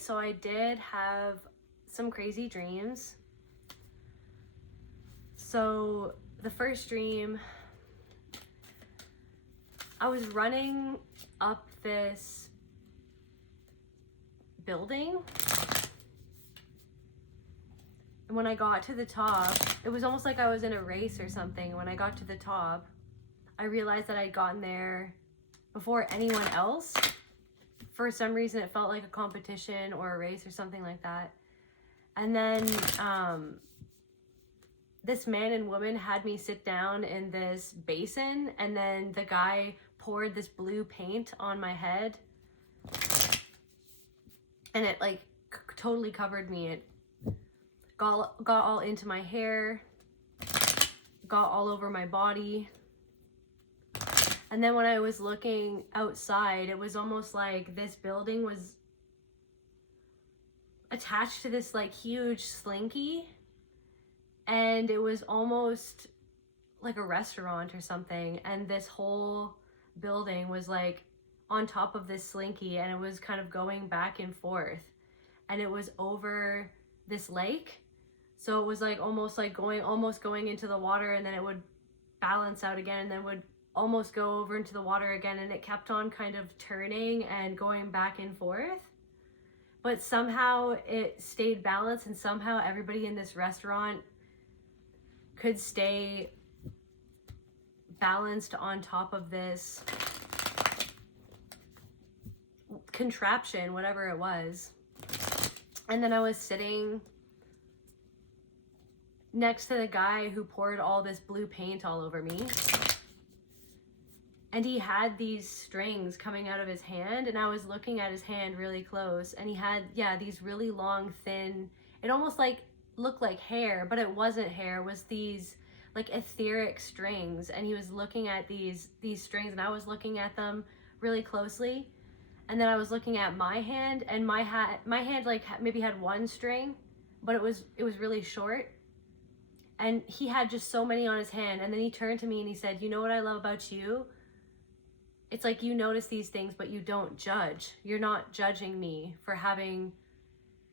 right, so I did have some crazy dreams. So the first dream, I was running up this building, and when I got to the top, it was almost like I was in a race or something. When I got to the top, I realized that I'd gotten there before anyone else. For some reason, it felt like a competition or a race or something like that. And then this man and woman had me sit down in this basin, and then the guy poured this blue paint on my head, and it like totally covered me. It got all into my hair, got all over my body. And then when I was looking outside, it was almost like this building was attached to this like huge slinky, and it was almost like a restaurant or something, and this whole building was like on top of this slinky, and it was kind of going back and forth, and it was over this lake. So it was like almost going into the water, and then it would balance out again, and then would almost go over into the water again, and it kept on kind of turning and going back and forth. But somehow it stayed balanced, and somehow everybody in this restaurant could stay balanced on top of this contraption, whatever it was. And then I was sitting next to the guy who poured all this blue paint all over me. And he had these strings coming out of his hand, and I was looking at his hand really close, and he had, these really long, thin, it almost like looked like hair, but it wasn't hair. It was these like etheric strings, and he was looking at these strings, and I was looking at them really closely. And then I was looking at my hand, and my hand like maybe had one string, but it was really short. And he had just so many on his hand. And then he turned to me and he said, "You know what I love about you? It's like you notice these things, but you don't judge. You're not judging me for having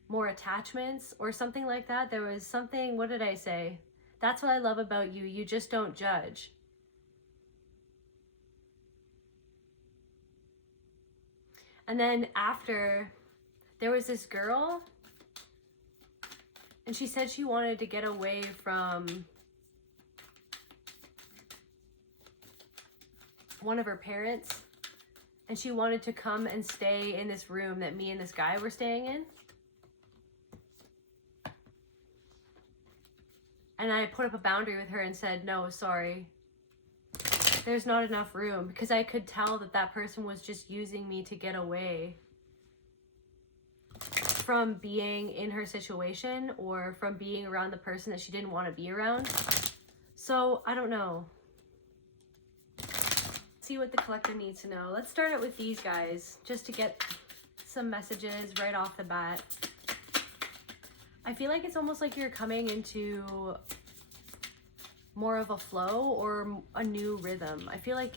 more attachments," or something like that. There was something, what did I say? That's what I love about you. You just don't judge. And then after, there was this girl, and she said she wanted to get away from one of her parents, and she wanted to come and stay in this room that me and this guy were staying in. And I put up a boundary with her and said, "No, sorry, there's not enough room," because I could tell that that person was just using me to get away from being in her situation, or from being around the person that she didn't want to be around. So I don't know. See what the collective needs to know. Let's start it with these guys, just to get some messages right off the bat. I feel like it's almost like you're coming into more of a flow or a new rhythm. I feel like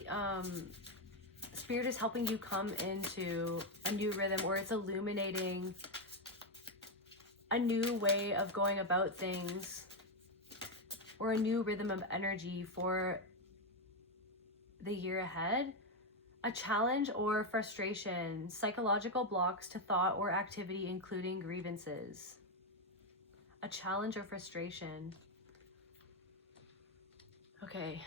Spirit is helping you come into a new rhythm, or it's illuminating a new way of going about things, or a new rhythm of energy for the year ahead. A challenge or frustration, psychological blocks to thought or activity, including grievances. A challenge or frustration. Okay.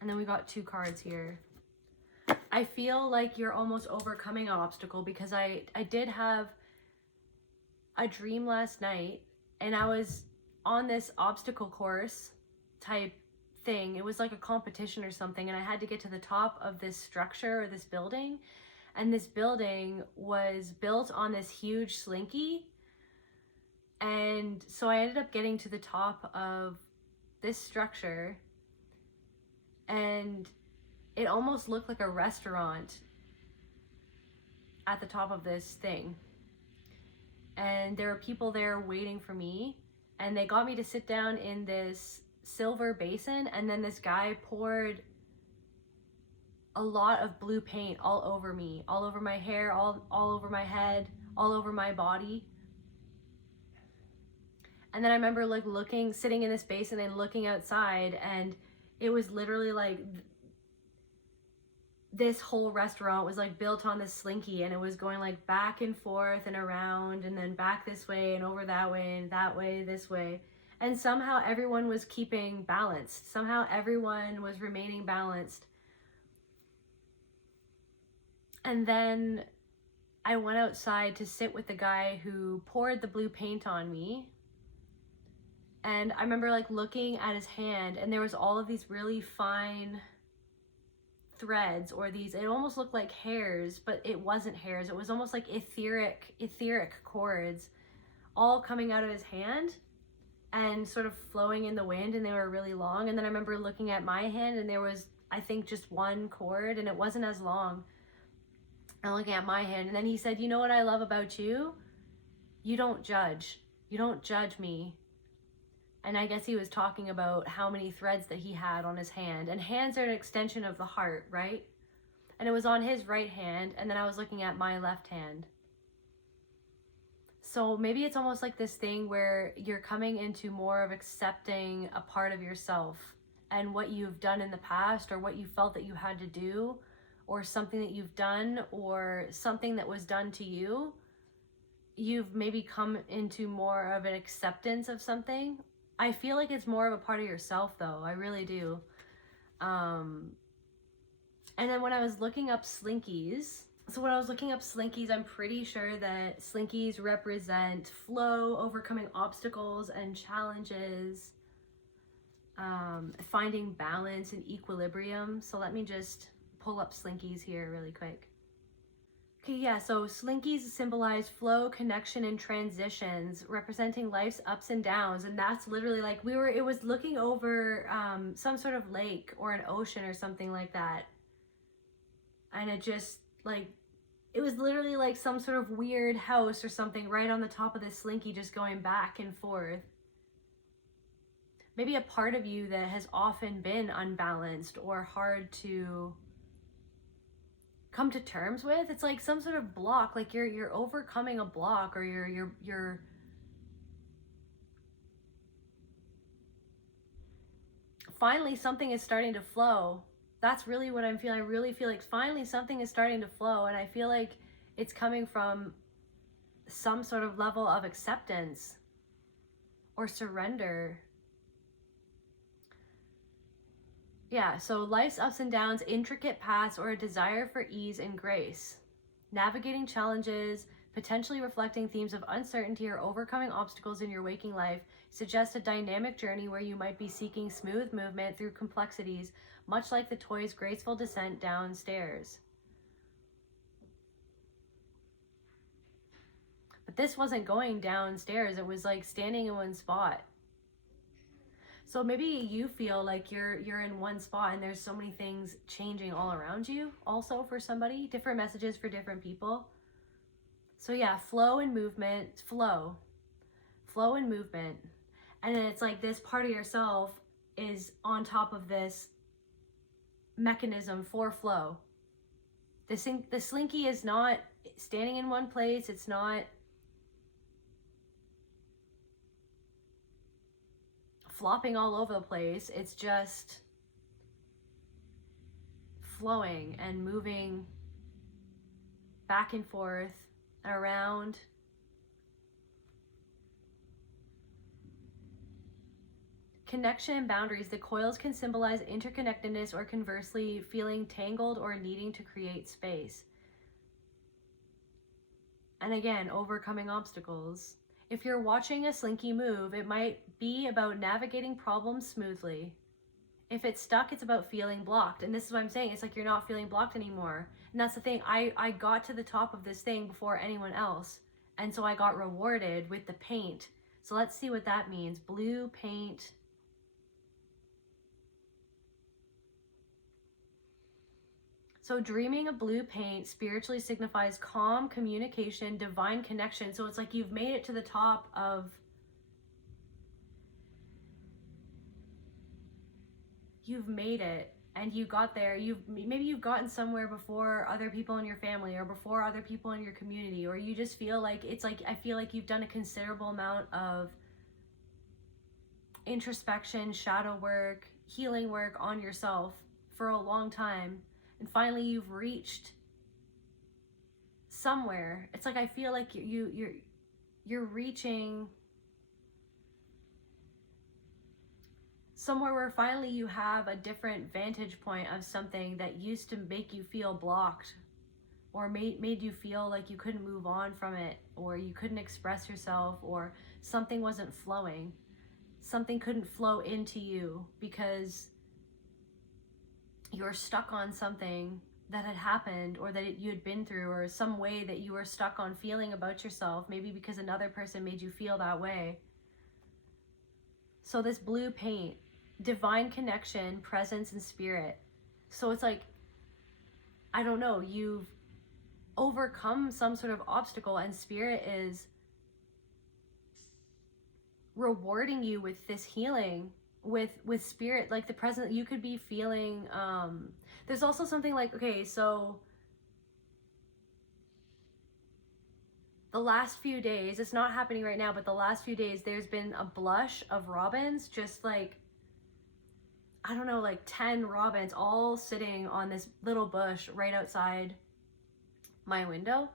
And then we got 2 cards here. I feel like you're almost overcoming an obstacle, because I did have a dream last night, and I was on this obstacle course type thing. It was like a competition or something, and I had to get to the top of this structure or this building, and this building was built on this huge slinky. And so I ended up getting to the top of this structure, and it almost looked like a restaurant at the top of this thing. And there were people there waiting for me, and they got me to sit down in this silver basin, and then this guy poured a lot of blue paint all over me, all over my hair, all over my head, all over my body. And then I remember like sitting in this space and then looking outside, and it was literally like this whole restaurant was like built on this slinky, and it was going like back and forth and around and then back this way and over that way and that way, this way. And somehow everyone was keeping balanced. Somehow everyone was remaining balanced. And then I went outside to sit with the guy who poured the blue paint on me. And I remember like looking at his hand, and there was all of these really fine threads, or these, it almost looked like hairs, but it wasn't hairs. It was almost like etheric cords all coming out of his hand and sort of flowing in the wind, and they were really long. And then I remember looking at my hand, and there was, I think, just one cord, and it wasn't as long. And looking at my hand, and then he said, you know what I love about you? You don't judge. You don't judge me. And I guess he was talking about how many threads that he had on his hand. And hands are an extension of the heart, right? And it was on his right hand, and then I was looking at my left hand. So maybe it's almost like this thing where you're coming into more of accepting a part of yourself and what you've done in the past, or what you felt that you had to do, or something that you've done, or something that was done to you. You've maybe come into more of an acceptance of something. I feel like it's more of a part of yourself, though. I really do. And then when I was looking up slinkies, I'm pretty sure that slinkies represent flow, overcoming obstacles and challenges, finding balance and equilibrium. So let me just pull up slinkies here really quick. Okay, yeah, so slinkies symbolize flow, connection, and transitions, representing life's ups and downs. And that's literally like it was looking over some sort of lake or an ocean or something like that. And it just like, it was literally like some sort of weird house or something right on the top of this slinky, just going back and forth. Maybe a part of you that has often been unbalanced or hard to come to terms with. It's like some sort of block, like you're overcoming a block, or you're finally something is starting to flow. That's really what I'm feeling. I really feel like finally something is starting to flow, and I feel like it's coming from some sort of level of acceptance or surrender. Yeah, so life's ups and downs, intricate paths, or a desire for ease and grace. Navigating challenges, potentially reflecting themes of uncertainty or overcoming obstacles in your waking life, suggests a dynamic journey where you might be seeking smooth movement through complexities, much like the toy's graceful descent downstairs. But this wasn't going downstairs, it was like standing in one spot. So maybe you feel like you're in one spot and there's so many things changing all around you also for somebody, different messages for different people. So yeah, flow and movement, flow and movement. And then it's like this part of yourself is on top of this mechanism for flow. The slinky is not standing in one place. It's not flopping all over the place. It's just flowing and moving back and forth and around. Connection and boundaries. The coils can symbolize interconnectedness, or conversely, feeling tangled or needing to create space. And again, overcoming obstacles. If you're watching a slinky move, it might be about navigating problems smoothly. If it's stuck, it's about feeling blocked. And this is what I'm saying. It's like you're not feeling blocked anymore. And that's the thing. I got to the top of this thing before anyone else. And so I got rewarded with the paint. So let's see what that means. Blue paint. So dreaming of blue paint spiritually signifies calm, communication, divine connection. So it's like you've made it to the top of, you've made it. and you got there, maybe you've gotten somewhere before other people in your family or before other people in your community, or you just feel like it's like, I feel like you've done a considerable amount of introspection, shadow work, healing work on yourself for a long time, and finally you've reached somewhere. It's like I feel like you're reaching somewhere where finally you have a different vantage point of something that used to make you feel blocked, or made you feel like you couldn't move on from it, or you couldn't express yourself, or something wasn't flowing. Something couldn't flow into you because you're stuck on something that had happened, or that you had been through, or some way that you were stuck on feeling about yourself, maybe because another person made you feel that way. So this blue paint, divine connection, presence, and spirit. So it's like, I don't know, you've overcome some sort of obstacle, and spirit is rewarding you with this healing, with spirit, like the present. You could be feeling, there's also something like, okay, so the last few days, it's not happening right now, but the last few days, there's been a blush of robins, just like, I don't know, like 10 robins all sitting on this little bush right outside my window.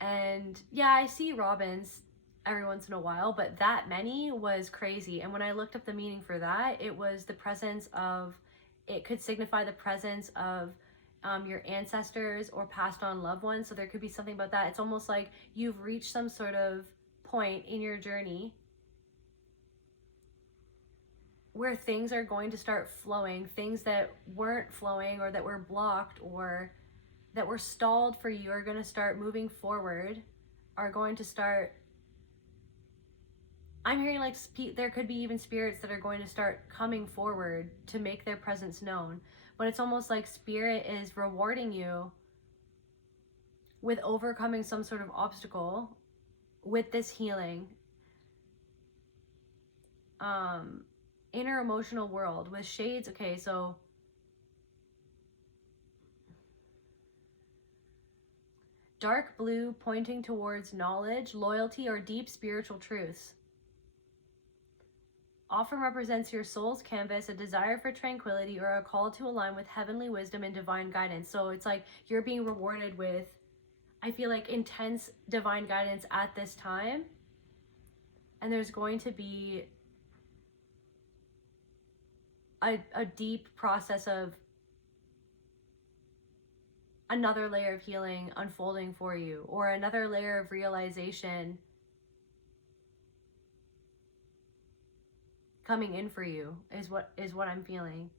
And yeah, I see robins every once in a while, but that many was crazy. And when I looked up the meaning for that, it was the presence of, it could signify the presence of your ancestors or passed on loved ones. So there could be something about that. It's almost like you've reached some sort of point in your journey where things are going to start flowing. Things that weren't flowing, or that were blocked, or that were stalled for you, are going to start moving forward, are going to start, I'm hearing like there could be even spirits that are going to start coming forward to make their presence known. But it's almost like spirit is rewarding you with overcoming some sort of obstacle with this healing. Inner emotional world with shades. Okay, so dark blue pointing towards knowledge, loyalty, or deep spiritual truths. Often represents your soul's canvas, a desire for tranquility, or a call to align with heavenly wisdom and divine guidance. So it's like you're being rewarded with, I feel like, intense divine guidance at this time. And there's going to be a deep process of another layer of healing unfolding for you, or another layer of realization coming in for you, is what I'm feeling.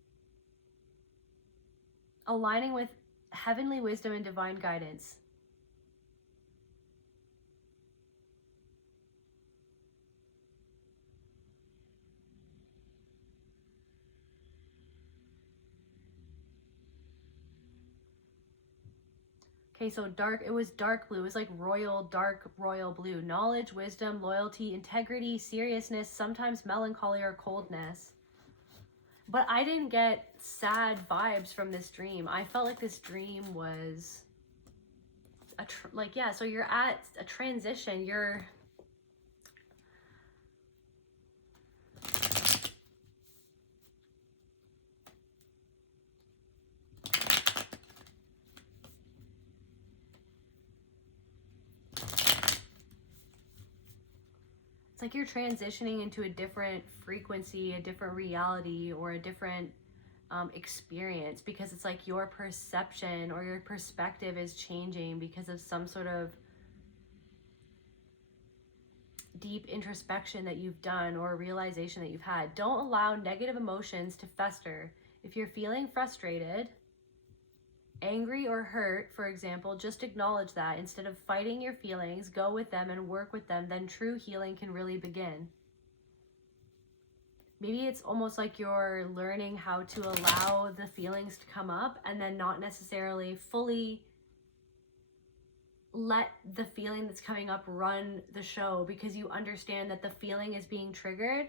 Aligning with heavenly wisdom and divine guidance. Okay, so it was dark blue. It was like dark royal blue. Knowledge, wisdom, loyalty, integrity, seriousness, sometimes melancholy or coldness. But I didn't get sad vibes from this dream. I felt like this dream was so you're at a transition. It's like you're transitioning into a different frequency, a different reality, or a different experience, because it's like your perception or your perspective is changing because of some sort of deep introspection that you've done, or a realization that you've had. Don't allow negative emotions to fester. If you're feeling frustrated, angry, or hurt, for example, just acknowledge that. Instead of fighting your feelings, go with them and work with them. Then true healing can really begin. Maybe it's almost like you're learning how to allow the feelings to come up, and then not necessarily fully let the feeling that's coming up run the show, because you understand that the feeling is being triggered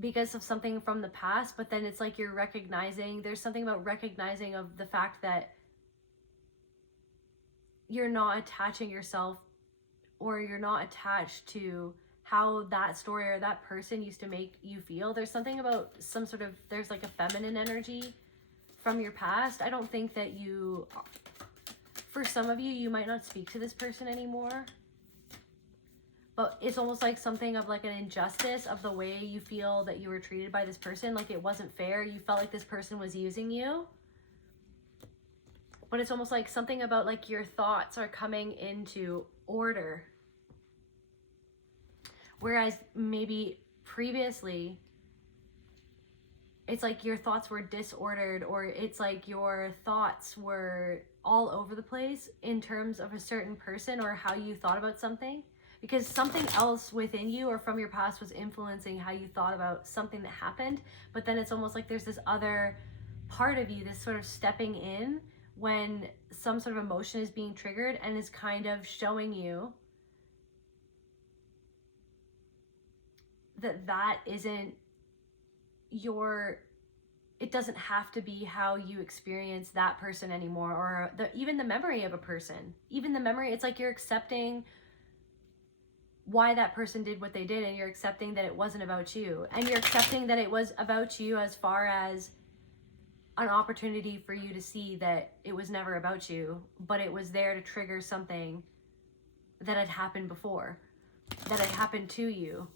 because of something from the past, but then it's like you're recognizing, there's something about recognizing of the fact that you're not attaching yourself, or you're not attached to how that story or that person used to make you feel. There's something about some sort of, there's like a feminine energy from your past. I don't think that you, for some of you, you might not speak to this person anymore, but it's almost like something of like an injustice of the way you feel that you were treated by this person. Like it wasn't fair. You felt like this person was using you. But it's almost like something about like your thoughts are coming into order. Whereas maybe previously, it's like your thoughts were disordered, or it's like your thoughts were all over the place in terms of a certain person or how you thought about something. Because something else within you or from your past was influencing how you thought about something that happened. But then it's almost like there's this other part of you, this sort of stepping in when some sort of emotion is being triggered and is kind of showing you that that isn't your, it doesn't have to be how you experience that person anymore, or even the memory of a person. Even the memory, it's like you're accepting why that person did what they did, and you're accepting that it wasn't about you, and you're accepting that it was about you as far as an opportunity for you to see that it was never about you, but it was there to trigger something that had happened before, that had happened to you.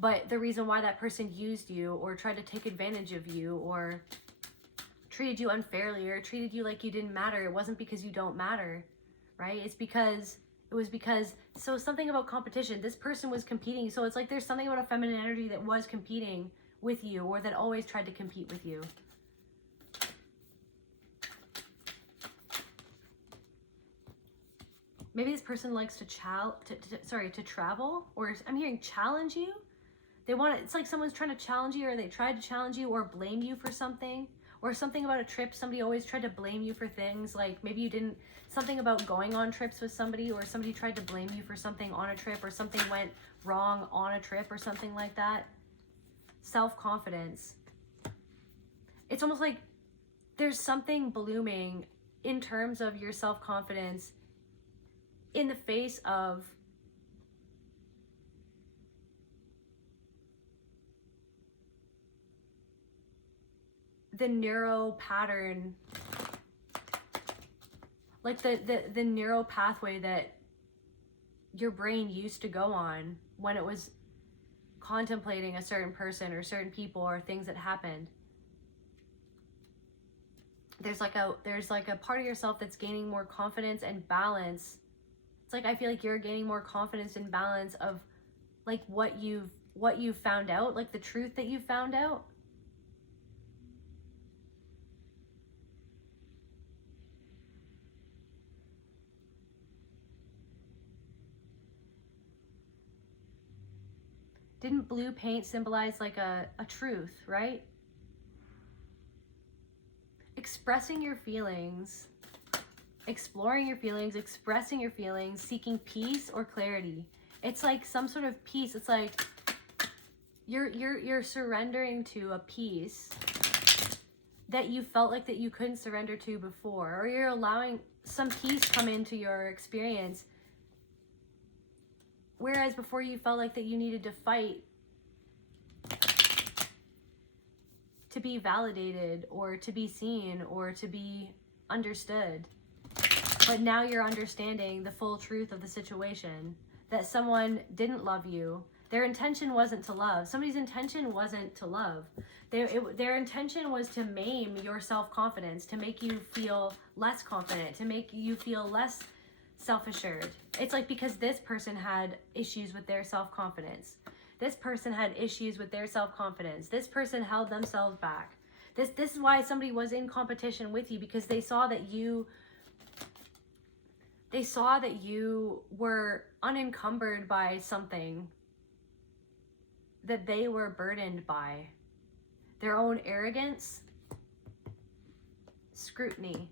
But the reason why that person used you or tried to take advantage of you or treated you unfairly or treated you like you didn't matter, it wasn't because you don't matter, right? It was because, so something about competition, this person was competing. So it's like there's something about a feminine energy that was competing with you, or that always tried to compete with you. Maybe this person likes to travel, or I'm hearing challenge you. They want to, it's like someone's trying to challenge you, or they tried to challenge you or blame you for something, or something about a trip. Somebody always tried to blame you for things. Like maybe you didn't, something about going on trips with somebody, or somebody tried to blame you for something on a trip, or something went wrong on a trip or something like that. Self-confidence. It's almost like there's something blooming in terms of your self-confidence in the face of the neuro pattern, like the neural pathway that your brain used to go on when it was contemplating a certain person or certain people or things that happened. There's like a part of yourself that's gaining more confidence and balance. It's like I feel like you're gaining more confidence and balance of like what you've found out, like the truth that you found out. Didn't blue paint symbolize like a truth, right? Expressing your feelings, exploring your feelings, expressing your feelings, seeking peace or clarity. It's like some sort of peace. It's like you're surrendering to a peace that you felt like that you couldn't surrender to before, or you're allowing some peace come into your experience. Whereas before you felt like that you needed to fight to be validated or to be seen or to be understood. But now you're understanding the full truth of the situation, that someone didn't love you. Their intention wasn't to love. Somebody's intention wasn't to love. Their intention was to maim your self-confidence, to make you feel less confident, to make you feel less self-assured. It's like because this person had issues with their self-confidence. This person had issues with their self-confidence. This person held themselves back. This is why somebody was in competition with you, because they saw that you were unencumbered by something that they were burdened by. Their own arrogance, scrutiny.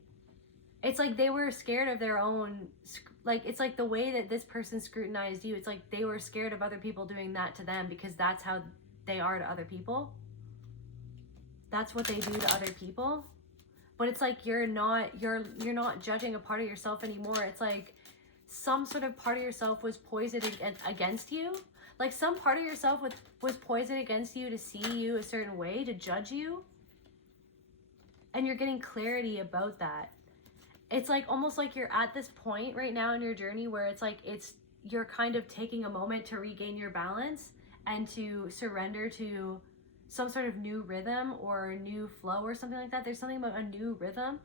It's like they were scared of their own, like, it's like the way that this person scrutinized you. It's like they were scared of other people doing that to them because that's how they are to other people. That's what they do to other people. But it's like you're not judging a part of yourself anymore. It's like some sort of part of yourself was poisoned against you. Like some part of yourself was poisoned against you to see you a certain way, to judge you. And you're getting clarity about that. It's like almost like you're at this point right now in your journey where it's like you're kind of taking a moment to regain your balance and to surrender to some sort of new rhythm or new flow or something like that. There's something about a new rhythm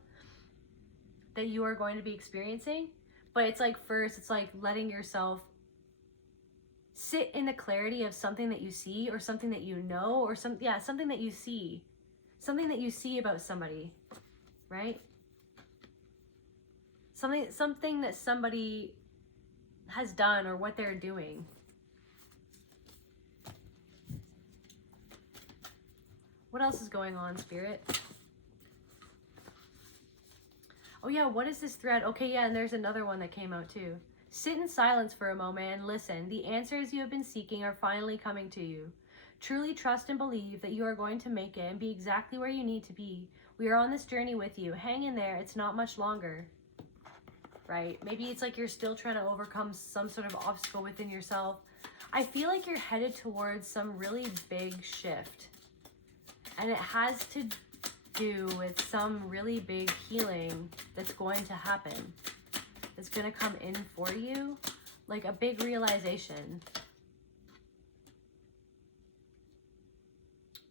that you are going to be experiencing. But it's like first, it's like letting yourself sit in the clarity of something that you see or something that you know or something that you see. Something that you see about somebody, right? Something that somebody has done or what they're doing. What else is going on, Spirit? Oh yeah, what is this thread? Okay, yeah, and there's another one that came out too. Sit in silence for a moment and listen. The answers you have been seeking are finally coming to you. Truly trust and believe that you are going to make it and be exactly where you need to be. We are on this journey with you. Hang in there. It's not much longer. Right? Maybe it's like you're still trying to overcome some sort of obstacle within yourself. I feel like you're headed towards some really big shift. And it has to do with some really big healing that's going to happen. It's going to come in for you. Like a big realization.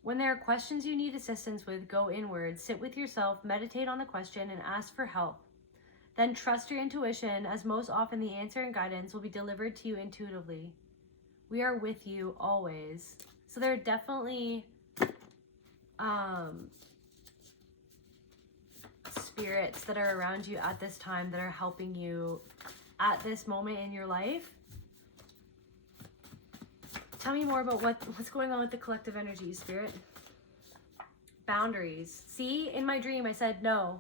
When there are questions you need assistance with, go inward, sit with yourself, meditate on the question, and ask for help. Then trust your intuition, as most often the answer and guidance will be delivered to you intuitively. We are with you always. So there are definitely spirits that are around you at this time that are helping you at this moment in your life. Tell me more about what's going on with the collective energy, Spirit. Boundaries. See, in my dream, I said no.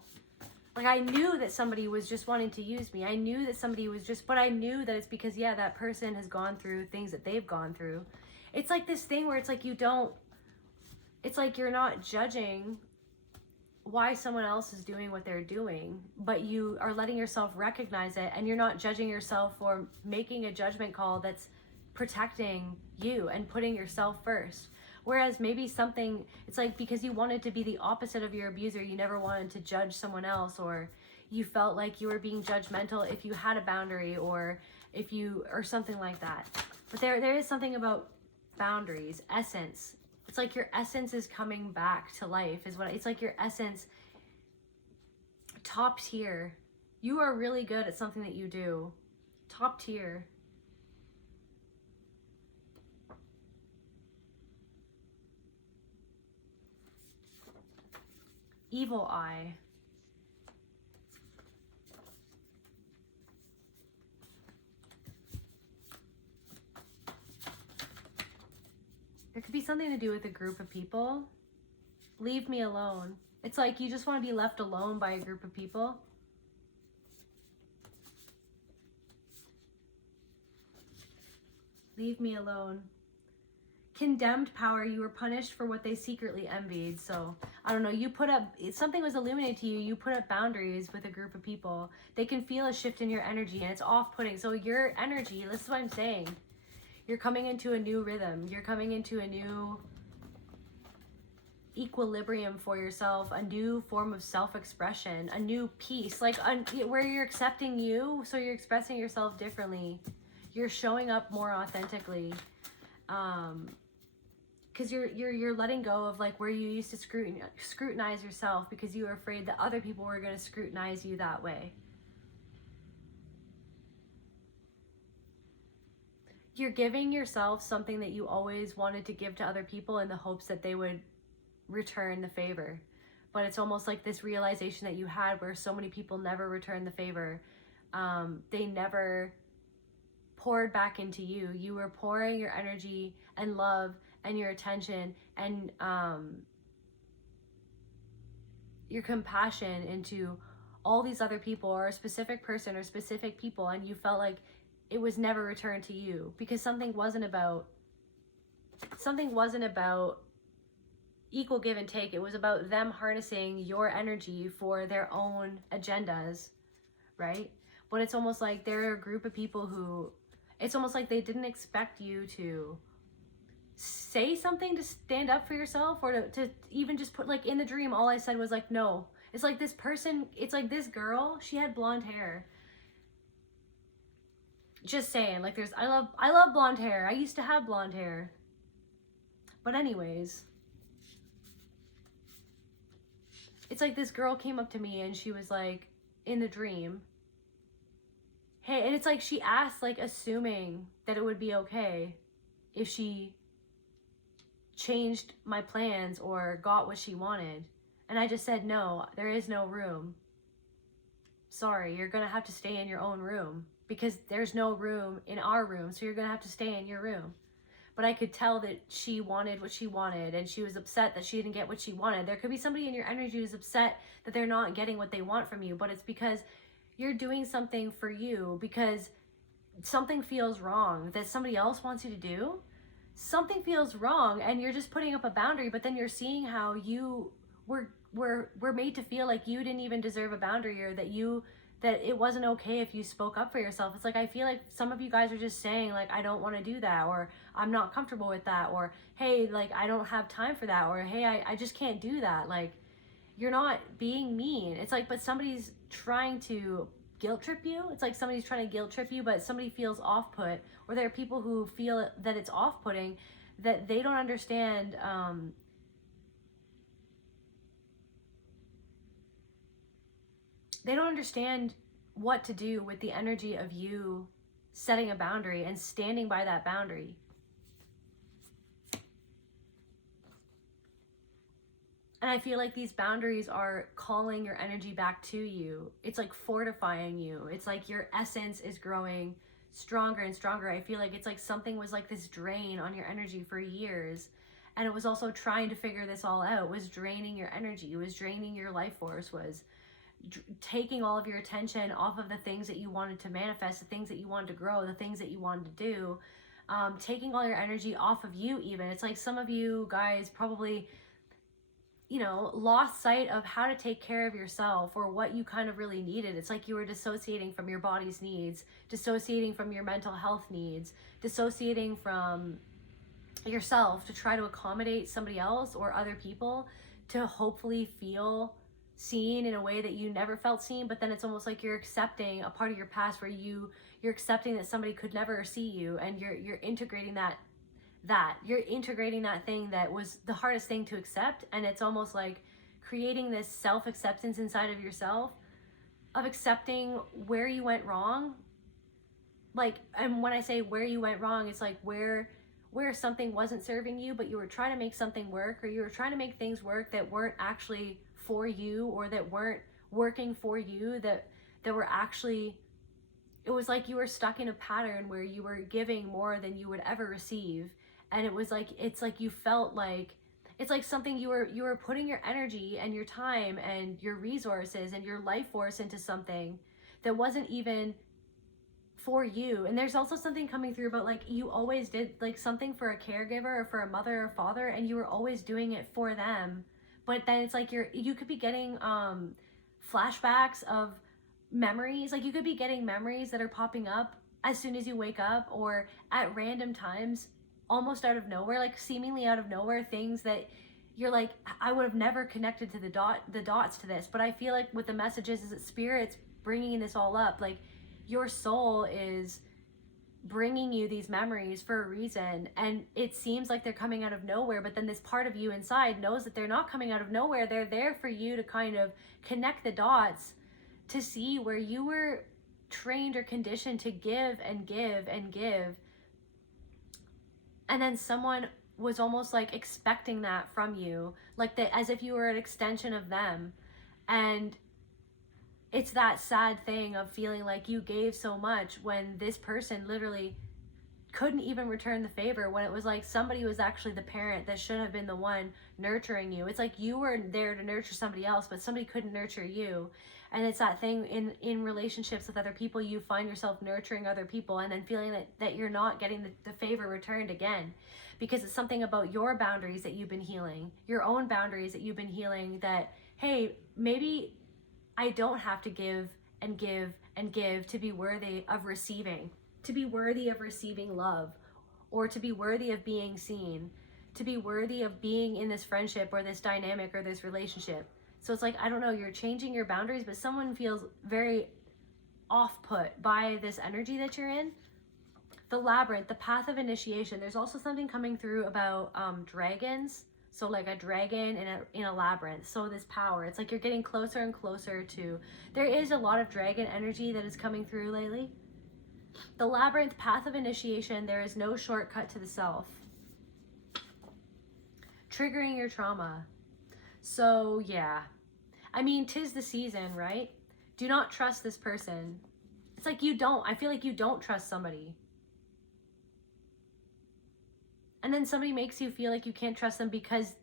Like, I knew that somebody was just wanting to use me. I knew that somebody was just, but I knew that it's because, yeah, that person has gone through things that they've gone through. It's like this thing where it's like it's like you're not judging why someone else is doing what they're doing, but you are letting yourself recognize it, and you're not judging yourself for making a judgment call that's protecting you and putting yourself first. Whereas maybe it's like because you wanted to be the opposite of your abuser, you never wanted to judge someone else, or you felt like you were being judgmental if you had a boundary or something like that. But there is something about boundaries, essence. It's like your essence is coming back to life it's like your essence, top tier. You are really good at something that you do. Top tier. Evil eye. There could be something to do with a group of people. Leave me alone. It's like you just want to be left alone by a group of people. Leave me alone. Condemned power, you were punished for what they secretly envied. So, I don't know, something was illuminated to you, you put up boundaries with a group of people. They can feel a shift in your energy and it's off-putting. So your energy, this is what I'm saying. You're coming into a new rhythm. You're coming into a new equilibrium for yourself, a new form of self-expression, a new peace, like where you're accepting you, so you're expressing yourself differently. You're showing up more authentically. Because you're letting go of like where you used to scrutinize yourself because you were afraid that other people were going to scrutinize you that way. You're giving yourself something that you always wanted to give to other people in the hopes that they would return the favor. But it's almost like this realization that you had where so many people never returned the favor. They never poured back into you. You were pouring your energy and love and your attention and your compassion into all these other people or a specific person or specific people, and you felt like it was never returned to you because something wasn't about something wasn't about equal give and take. It was about them harnessing your energy for their own agendas, right? But it's almost like there are a group of people who, it's almost like they didn't expect you to say something, to stand up for yourself, or to even just put, like, in the dream, all I said was like, no. It's like this person, it's like this girl, she had blonde hair. Just saying, like, there's, I love blonde hair. I used to have blonde hair. But anyways, it's like this girl came up to me and she was like, in the dream, hey, and it's like she asked, like, assuming that it would be okay if she changed my plans or got what she wanted. And I just said, no, there is no room. Sorry, you're gonna have to stay in your own room, because there's no room in our room, so you're gonna have to stay in your room. But I could tell that she wanted what she wanted, and she was upset that she didn't get what she wanted. There could be somebody in your energy who's upset that they're not getting what they want from you, but it's because you're doing something for you, because something feels wrong that somebody else wants you to do. Something feels wrong, and you're just putting up a boundary, but then you're seeing how you were made to feel like you didn't even deserve a boundary, or that it wasn't okay if you spoke up for yourself. It's like, I feel like some of you guys are just saying, like, I don't want to do that, or I'm not comfortable with that, or hey, like, I don't have time for that, or hey, I just can't do that. Like, you're not being mean. It's like, but somebody's trying to guilt trip you. It's like somebody's trying to guilt trip you, but somebody feels off put, or there are people who feel that it's off putting, that they don't understand. They don't understand what to do with the energy of you setting a boundary and standing by that boundary. And I feel like these boundaries are calling your energy back to you. It's like fortifying you. It's like your essence is growing stronger and stronger. I feel like it's like something was like this drain on your energy for years. And it was also trying to figure this all out. It was draining your energy. It was draining your life force. Was taking all of your attention off of the things that you wanted to manifest, the things that you wanted to grow, the things that you wanted to do, taking all your energy off of you even. It's like some of you guys probably, you know, lost sight of how to take care of yourself, or what you kind of really needed. It's like you were dissociating from your body's needs, dissociating from your mental health needs, dissociating from yourself to try to accommodate somebody else or other people, to hopefully feel seen in a way that you never felt seen. But then it's almost like you're accepting a part of your past where you're accepting that somebody could never see you, and you're integrating that you're integrating that thing that was the hardest thing to accept. And it's almost like creating this self-acceptance inside of yourself, of accepting where you went wrong. Like, and when I say where you went wrong, it's like where something wasn't serving you, but you were trying to make something work, or you were trying to make things work that weren't actually for you, or that weren't working for you, that were actually, it was like you were stuck in a pattern where you were giving more than you would ever receive. And it was like, it's like you felt like, it's like something you were putting your energy and your time and your resources and your life force into something that wasn't even for you. And there's also something coming through about, like, you always did like something for a caregiver or for a mother or father, and you were always doing it for them. But then it's like you could be getting flashbacks of memories. Like, you could be getting memories that are popping up as soon as you wake up, or at random times, almost out of nowhere, like seemingly out of nowhere, things that you're like, I would have never connected to the dots to this. But I feel like with the messages is that Spirit's bringing this all up. Like, your soul is bringing you these memories for a reason, and it seems like they're coming out of nowhere, but then this part of you inside knows that they're not coming out of nowhere. They're there for you to kind of connect the dots, to see where you were trained or conditioned to give and give and give, and then someone was almost like expecting that from you, like that, as if you were an extension of them. And it's that sad thing of feeling like you gave so much when this person literally couldn't even return the favor, when it was like somebody was actually the parent that should have been the one nurturing you. It's like you were there to nurture somebody else, but somebody couldn't nurture you. And it's that thing in relationships with other people, you find yourself nurturing other people and then feeling that you're not getting the favor returned again, because it's something about your boundaries that you've been healing, your own boundaries that you've been healing, that, hey, maybe I don't have to give and give and give to be worthy of receiving, love, or to be worthy of being seen, to be worthy of being in this friendship or this dynamic or this relationship. So it's like, I don't know, you're changing your boundaries, but someone feels very off-put by this energy that you're in. The labyrinth, the path of initiation. There's also something coming through about dragons. So like a dragon in a labyrinth. So this power, it's like you're getting closer and closer to, there is a lot of dragon energy that is coming through lately. The labyrinth, path of initiation. There is no shortcut to the self. Triggering your trauma. So yeah, I mean, 'tis the season, right? Do not trust this person. It's like I feel like you don't trust somebody. And then somebody makes you feel like you can't trust them because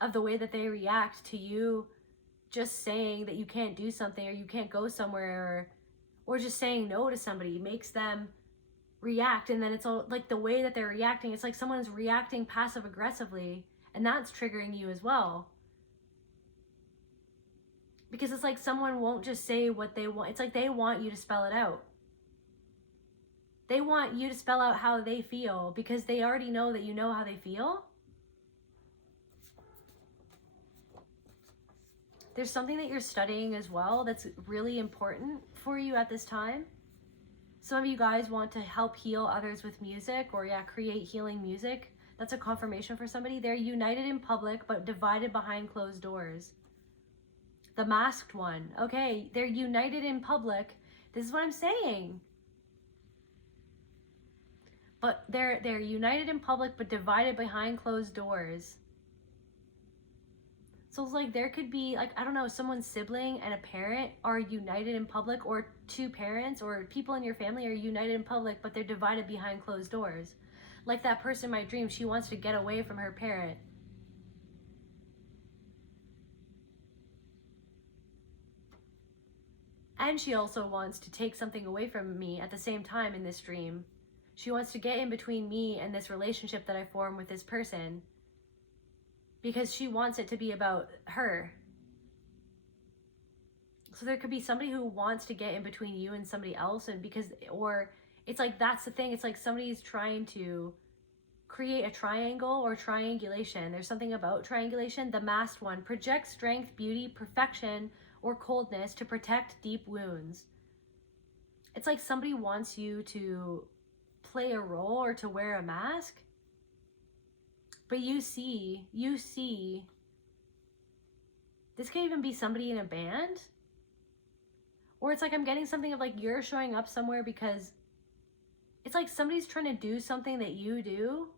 of the way that they react to you just saying that you can't do something or you can't go somewhere, or just saying no to somebody makes them react. And then it's all like the way that they're reacting, it's like someone's reacting passive aggressively, and that's triggering you as well. Because it's like someone won't just say what they want. It's like they want you to spell it out. They want you to spell out how they feel because they already know that you know how they feel. There's something that you're studying as well that's really important for you at this time. Some of you guys want to help heal others with music, or create healing music. That's a confirmation for somebody. They're united in public but divided behind closed doors. The masked one. Okay, they're united in public. This is what I'm saying. But they're united in public but divided behind closed doors. So it's like there could be, like, I don't know, someone's sibling and a parent are united in public, or two parents or people in your family are united in public, but they're divided behind closed doors. Like that person in my dream, she wants to get away from her parent. And she also wants to take something away from me at the same time in this dream. She wants to get in between me and this relationship that I form with this person, because she wants it to be about her. So there could be somebody who wants to get in between you and somebody else, and or it's like, that's the thing. It's like somebody's trying to create a triangle or triangulation. There's something about triangulation. The masked one projects strength, beauty, perfection, or coldness to protect deep wounds. It's like somebody wants you to play a role or to wear a mask, but you see, this could even be somebody in a band, or it's like I'm getting something of like you're showing up somewhere because it's like somebody's trying to do something that you do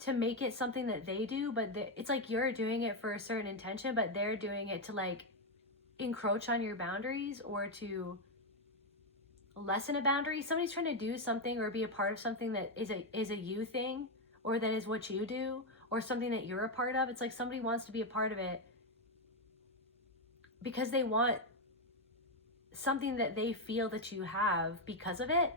to make it something that they do, but it's like you're doing it for a certain intention, but they're doing it to like encroach on your boundaries or to lessen a boundary. Somebody's trying to do something or be a part of something that is a you thing, or that is what you do, or something that you're a part of. It's like somebody wants to be a part of it because they want something that they feel that you have because of it.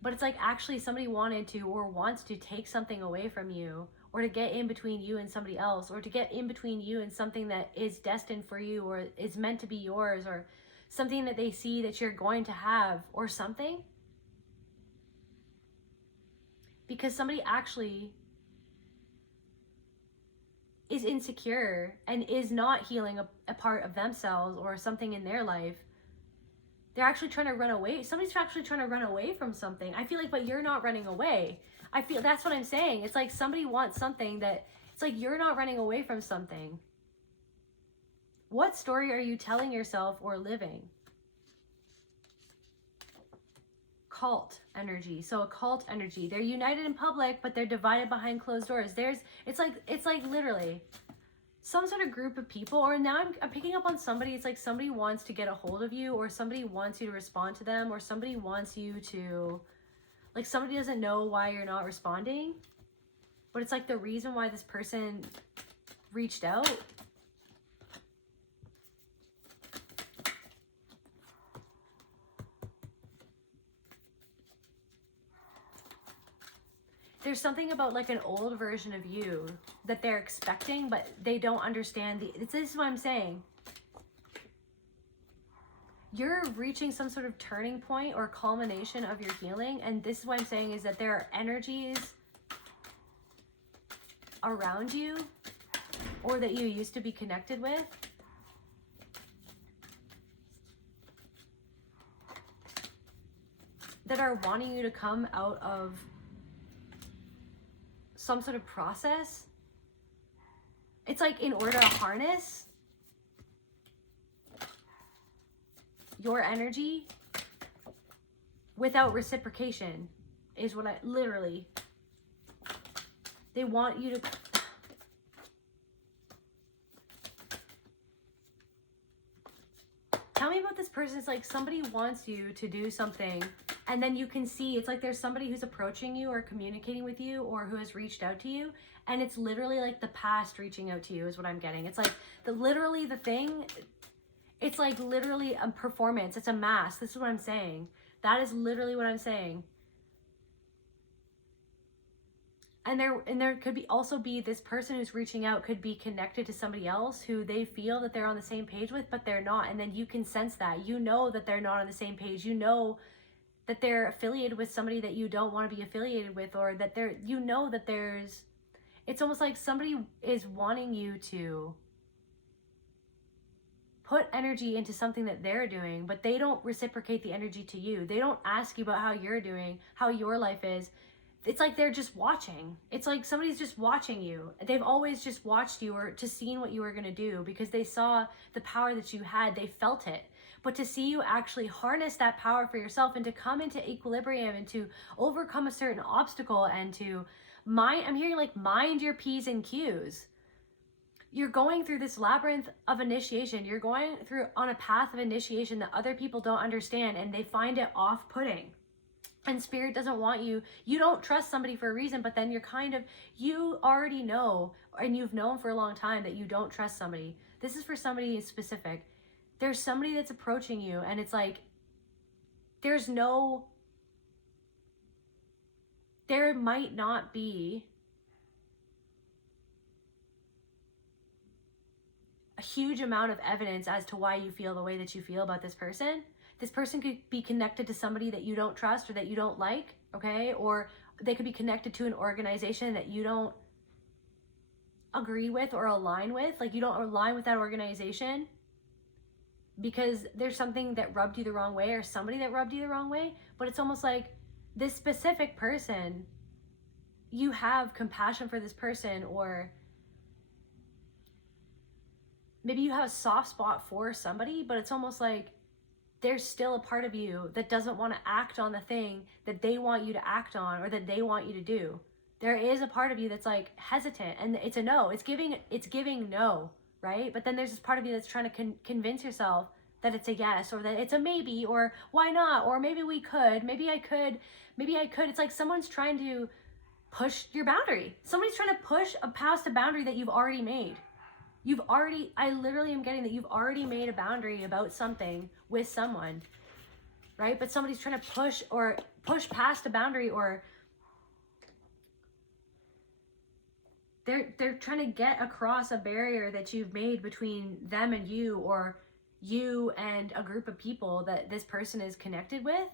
But it's like actually somebody wanted to or wants to take something away from you, or to get in between you and somebody else, or to get in between you and something that is destined for you or is meant to be yours, or something that they see that you're going to have, or something. Because somebody actually is insecure and is not healing a part of themselves or something in their life. They're actually trying to run away. Somebody's actually trying to run away from something. I feel like, but you're not running away. I feel that's what I'm saying. It's like somebody wants something that, it's like you're not running away from something. What story are you telling yourself or living? Cult energy. So a cult energy. They're united in public, but they're divided behind closed doors. It's like literally some sort of group of people, or now I'm picking up on somebody. It's like somebody wants to get a hold of you, or somebody wants you to respond to them, or somebody wants you to, like somebody doesn't know why you're not responding, but it's like the reason why this person reached out there's something about like an old version of you that they're expecting, but they don't understand this is what I'm saying. You're reaching some sort of turning point or culmination of your healing. And this is what I'm saying is that there are energies around you or that you used to be connected with that are wanting you to come out of some sort of process. It's like in order to harness your energy without reciprocation is what I literally, they want you to, tell me about this person. It's like somebody wants you to do something and then you can see, it's like there's somebody who's approaching you or communicating with you or who has reached out to you, and it's literally like the past reaching out to you is what I'm getting. It's like literally the thing, it's like literally a performance. It's a mask. This is what I'm saying. That is literally what I'm saying. And there could be also be this person who's reaching out could be connected to somebody else who they feel that they're on the same page with, but they're not. And then you can sense that. You know that they're not on the same page. You know that they're affiliated with somebody that you don't want to be affiliated with, or that you know that there's, it's almost like somebody is wanting you to put energy into something that they're doing, but they don't reciprocate the energy to you. They don't ask you about how you're doing, how your life is. It's like they're just watching. It's like somebody's just watching you. They've always just watched you or just seen what you were going to do because they saw the power that you had. They felt it. But to see you actually harness that power for yourself and to come into equilibrium and to overcome a certain obstacle and to I'm hearing like mind your P's and Q's. You're going through this labyrinth of initiation. You're going through on a path of initiation that other people don't understand and they find it off-putting. And spirit doesn't want you. You don't trust somebody for a reason, but then you already know, and you've known for a long time that you don't trust somebody. This is for somebody specific. There's somebody that's approaching you and it's like, there might not be a huge amount of evidence as to why you feel the way that you feel about this person. This person could be connected to somebody that you don't trust or that you don't like, okay? Or they could be connected to an organization that you don't agree with or align with. Like you don't align with that organization because there's something that rubbed you the wrong way or somebody that rubbed you the wrong way. But it's almost like this specific person, you have compassion for this person, or maybe you have a soft spot for somebody, but it's almost like there's still a part of you that doesn't want to act on the thing that they want you to act on or that they want you to do. There is a part of you that's like hesitant and it's a no. It's giving no, right? But then there's this part of you that's trying to convince yourself that it's a yes or that it's a maybe or why not or maybe we could, maybe I could. It's like someone's trying to push your boundary. Somebody's trying to push past a boundary that you've already made. I literally am getting that you've already made a boundary about something with someone, right? But somebody's trying to push past a boundary, or they're trying to get across a barrier that you've made between them and you, or you and a group of people that this person is connected with.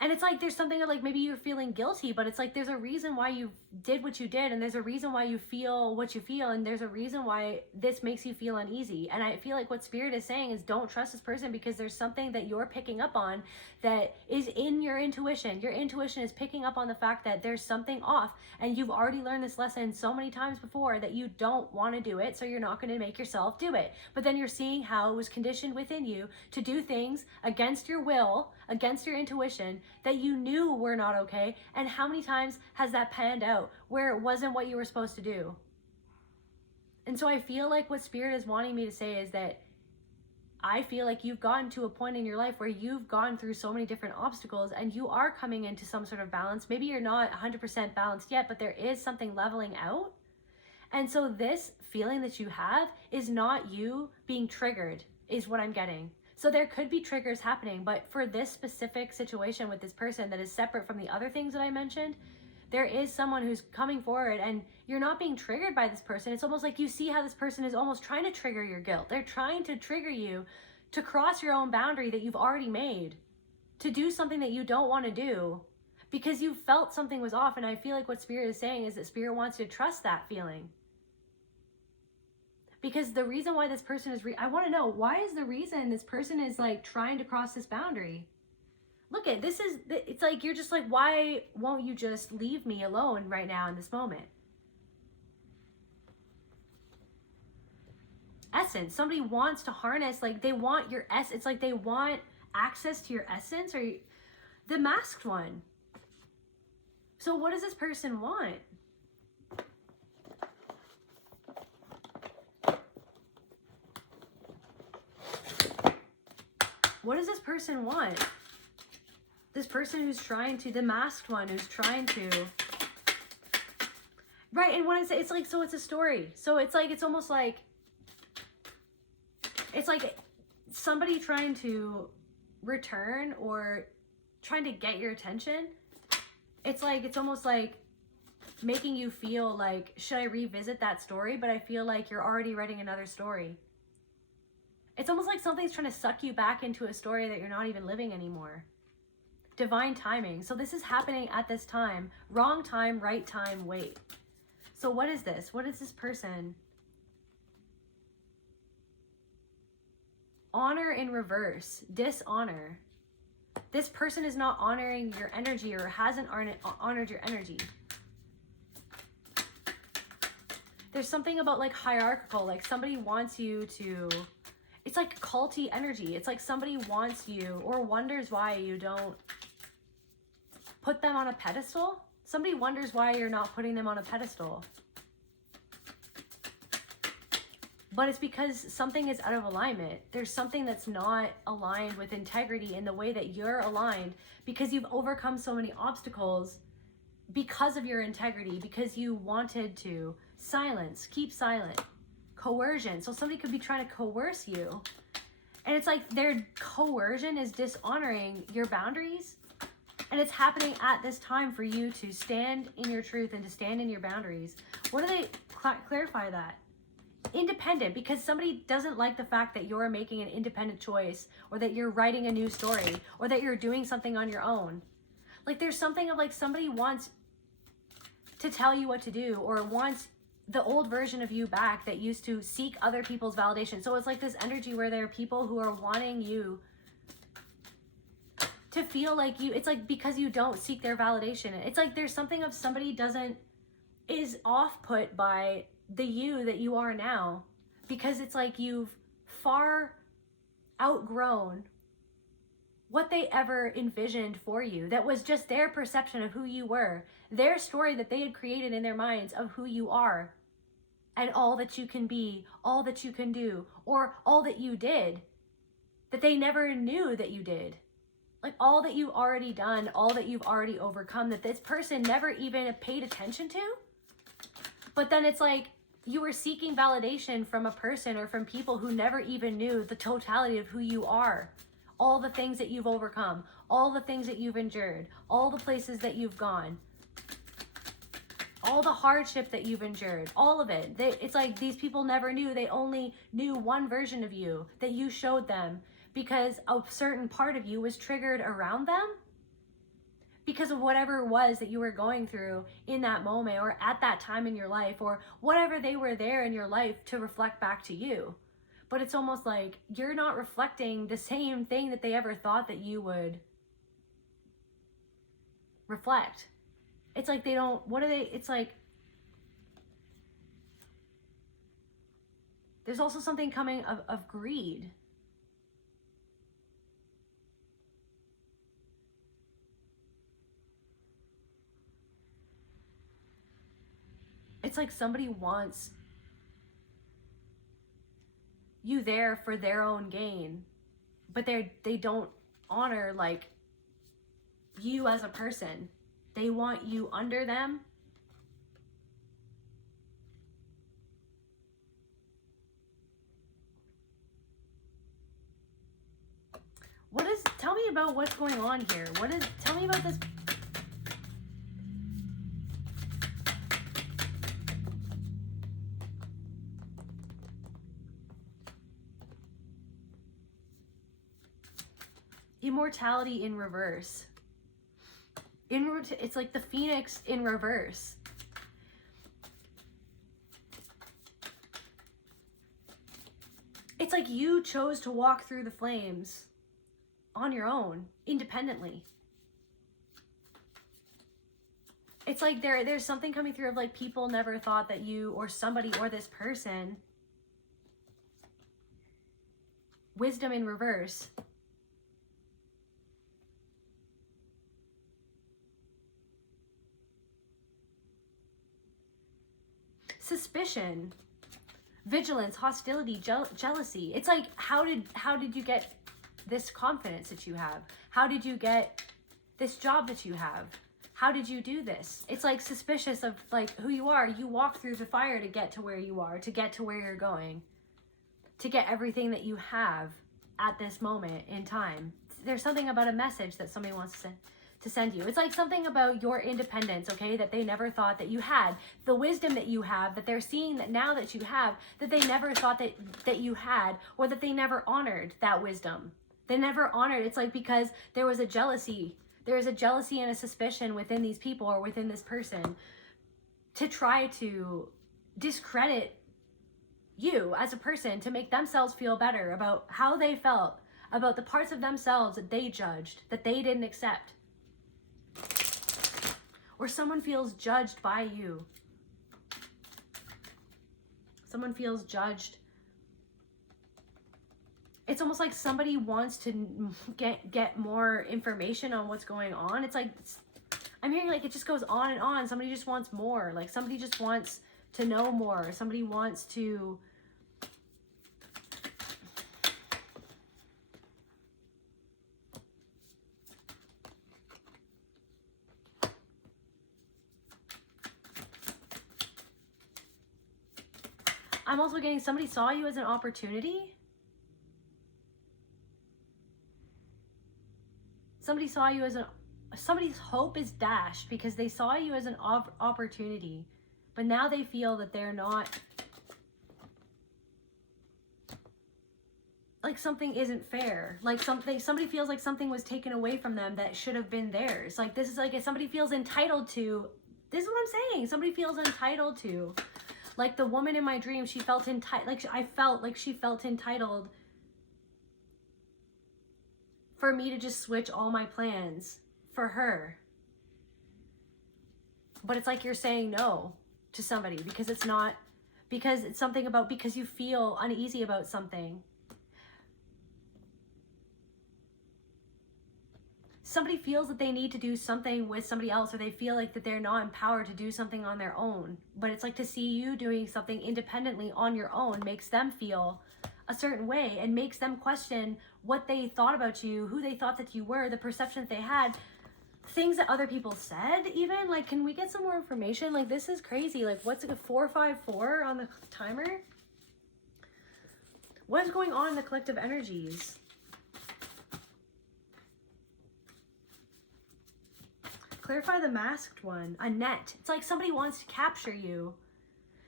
And it's like there's something like maybe you're feeling guilty, but it's like there's a reason why you did what you did, and there's a reason why you feel what you feel, and there's a reason why this makes you feel uneasy. And I feel like what Spirit is saying is don't trust this person because there's something that you're picking up on that is in your intuition. Your intuition is picking up on the fact that there's something off, and you've already learned this lesson so many times before that you don't want to do it, so you're not going to make yourself do it. But then you're seeing how it was conditioned within you to do things against your will, against your intuition, that you knew were not okay. And how many times has that panned out where it wasn't what you were supposed to do? And so I feel like what Spirit is wanting me to say is that I feel like you've gotten to a point in your life where you've gone through so many different obstacles and you are coming into some sort of balance. Maybe you're not 100% balanced yet, but there is something leveling out. And so this feeling that you have is not you being triggered, is what I'm getting. So there could be triggers happening, but for this specific situation with this person that is separate from the other things that I mentioned, there is someone who's coming forward and you're not being triggered by this person. It's almost like you see how this person is almost trying to trigger your guilt. They're trying to trigger you to cross your own boundary that you've already made, to do something that you don't want to do because you felt something was off. And I feel like what Spirit is saying is that Spirit wants you to trust that feeling. Because the reason why this person is, I want to know, why is the reason this person is like trying to cross this boundary? Look at this is, it's like, you're just like, why won't you just leave me alone right now in this moment? Essence, somebody wants to harness, like they want your essence. It's like they want access to your essence, or the masked one. So what does this person want? What does this person want? This person who's trying to, the masked one who's trying to, right? And when I say, it's like, so it's a story. So it's like, it's almost like, it's like somebody trying to return or trying to get your attention. It's like, it's almost like making you feel like, should I revisit that story? But I feel like you're already writing another story. It's almost like something's trying to suck you back into a story that you're not even living anymore. Divine timing. So this is happening at this time. Wrong time, right time, wait. So what is this? What is this person? Honor in reverse. Dishonor. This person is not honoring your energy or hasn't honored your energy. There's something about like hierarchical, like somebody wants you to, it's like culty energy. It's like somebody wants you or wonders why you don't put them on a pedestal. Somebody wonders why you're not putting them on a pedestal. But it's because something is out of alignment. There's something that's not aligned with integrity in the way that you're aligned, because you've overcome so many obstacles because of your integrity, because you wanted to silence, keep silent, coercion. So somebody could be trying to coerce you. And it's like their coercion is dishonoring your boundaries. And it's happening at this time for you to stand in your truth and to stand in your boundaries. What do they clarify that? Independent, because somebody doesn't like the fact that you're making an independent choice, or that you're writing a new story, or that you're doing something on your own. Like there's something of like somebody wants to tell you what to do, or wants the old version of you back that used to seek other people's validation. So it's like this energy where there are people who are wanting you to feel like you, it's like because you don't seek their validation. It's like there's something of somebody is off put by the you that you are now, because it's like you've far outgrown what they ever envisioned for you. That was just their perception of who you were, their story that they had created in their minds of who you are and all that you can be, all that you can do, or all that you did that they never knew that you did. Like all that you've already done, all that you've already overcome, that this person never even paid attention to. But then it's like you were seeking validation from a person or from people who never even knew the totality of who you are. All the things that you've overcome, all the things that you've endured, all the places that you've gone, all the hardship that you've endured, all of it. It's like these people never knew. They only knew one version of you that you showed them because a certain part of you was triggered around them because of whatever it was that you were going through in that moment or at that time in your life, or whatever they were there in your life to reflect back to you. But it's almost like you're not reflecting the same thing that they ever thought that you would reflect. It's like they don't, it's like, there's also something coming of greed. It's like somebody wants you there for their own gain, but they don't honor like you as a person. They want you under them. Tell me about what's going on here. Tell me about this. Immortality in reverse. It's like the phoenix in reverse. It's like you chose to walk through the flames on your own, independently. It's like there's something coming through of like people never thought that you or somebody or this person. Wisdom in reverse. Suspicion, vigilance, hostility, jealousy. It's like, how did you get this confidence that you have? How did you get this job that you have? How did you do this? It's like suspicious of like who you are. You walk through the fire to get to where you are, to get to where you're going, to get everything that you have at this moment in time. There's something about a message that somebody wants to send you. It's like something about your independence, okay, that they never thought that you had. The wisdom that you have, that they're seeing that now that you have, that they never thought that you had, or that they never honored that wisdom. They never honored. It's like because there was a jealousy. There is a jealousy and a suspicion within these people or within this person to try to discredit you as a person, to make themselves feel better about how they felt, about the parts of themselves that they judged, that they didn't accept. Or someone feels judged by you. Someone feels judged. It's almost like somebody wants to get more information on what's going on. It's like, I'm hearing like it just goes on and on. Somebody just wants more. Like somebody just wants to know more. Somebody wants to... I'm also getting somebody saw you as an opportunity. Somebody saw you as somebody's hope is dashed because they saw you as an opportunity, but now they feel that they're not, like something isn't fair. Like somebody feels like something was taken away from them that should have been theirs. Like this is like if somebody feels entitled to, this is what I'm saying. Somebody feels entitled to. Like the woman in my dream, she felt entitled. Like I felt like she felt entitled for me to just switch all my plans for her. But it's like you're saying no to somebody because it's not, because it's something about, because you feel uneasy about something. Somebody feels that they need to do something with somebody else, or they feel like that they're not empowered to do something on their own. But it's like to see you doing something independently on your own makes them feel a certain way and makes them question what they thought about you, who they thought that you were, the perception that they had, things that other people said even. Like, can we get some more information? Like, this is crazy. Like, what's a 454 on the timer? What is going on in the collective energies? Clarify the masked one. A net. It's like somebody wants to capture you.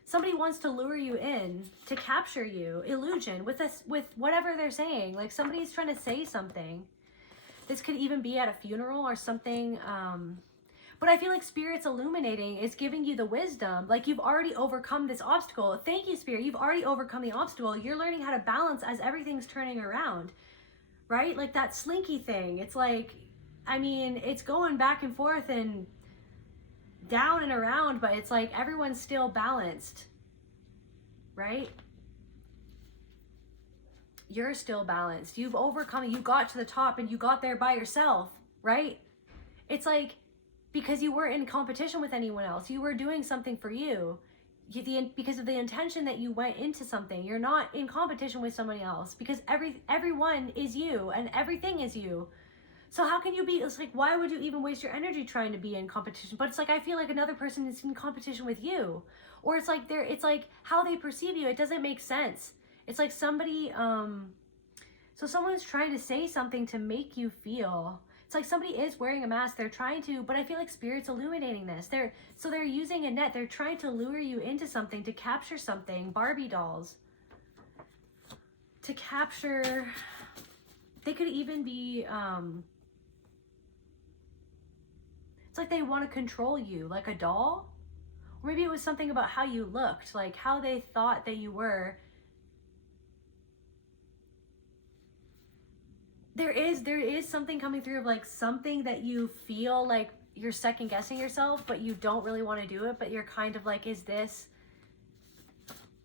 Somebody wants to lure you in to capture you. Illusion with this, with whatever they're saying. Like somebody's trying to say something. This could even be at a funeral or something. But I feel like Spirit's illuminating. It's giving you the wisdom. Like you've already overcome this obstacle. Thank you, Spirit. You've already overcome the obstacle. You're learning how to balance as everything's turning around. Right? Like that slinky thing. It's like, I mean, it's going back and forth and down and around, but it's like everyone's still balanced, right? You're still balanced. You've overcome it. You got to the top and you got there by yourself, right? It's like because you weren't in competition with anyone else. You were doing something for you. Because of the intention that you went into something. You're not in competition with somebody else because everyone is you and everything is you. So how can you be, it's like, why would you even waste your energy trying to be in competition? But it's like, I feel like another person is in competition with you. Or it's like it's like how they perceive you. It doesn't make sense. It's like somebody So someone's trying to say something to make you feel. It's like somebody is wearing a mask. They're trying to, but I feel like Spirit's illuminating this. They're using a net. They're trying to lure you into something, to capture something. Barbie dolls. To capture, they could even be, it's like they want to control you, like a doll. Or maybe it was something about how you looked, like how they thought that you were. There is something coming through of like something that you feel like you're second guessing yourself, but you don't really want to do it, but you're kind of like, is this,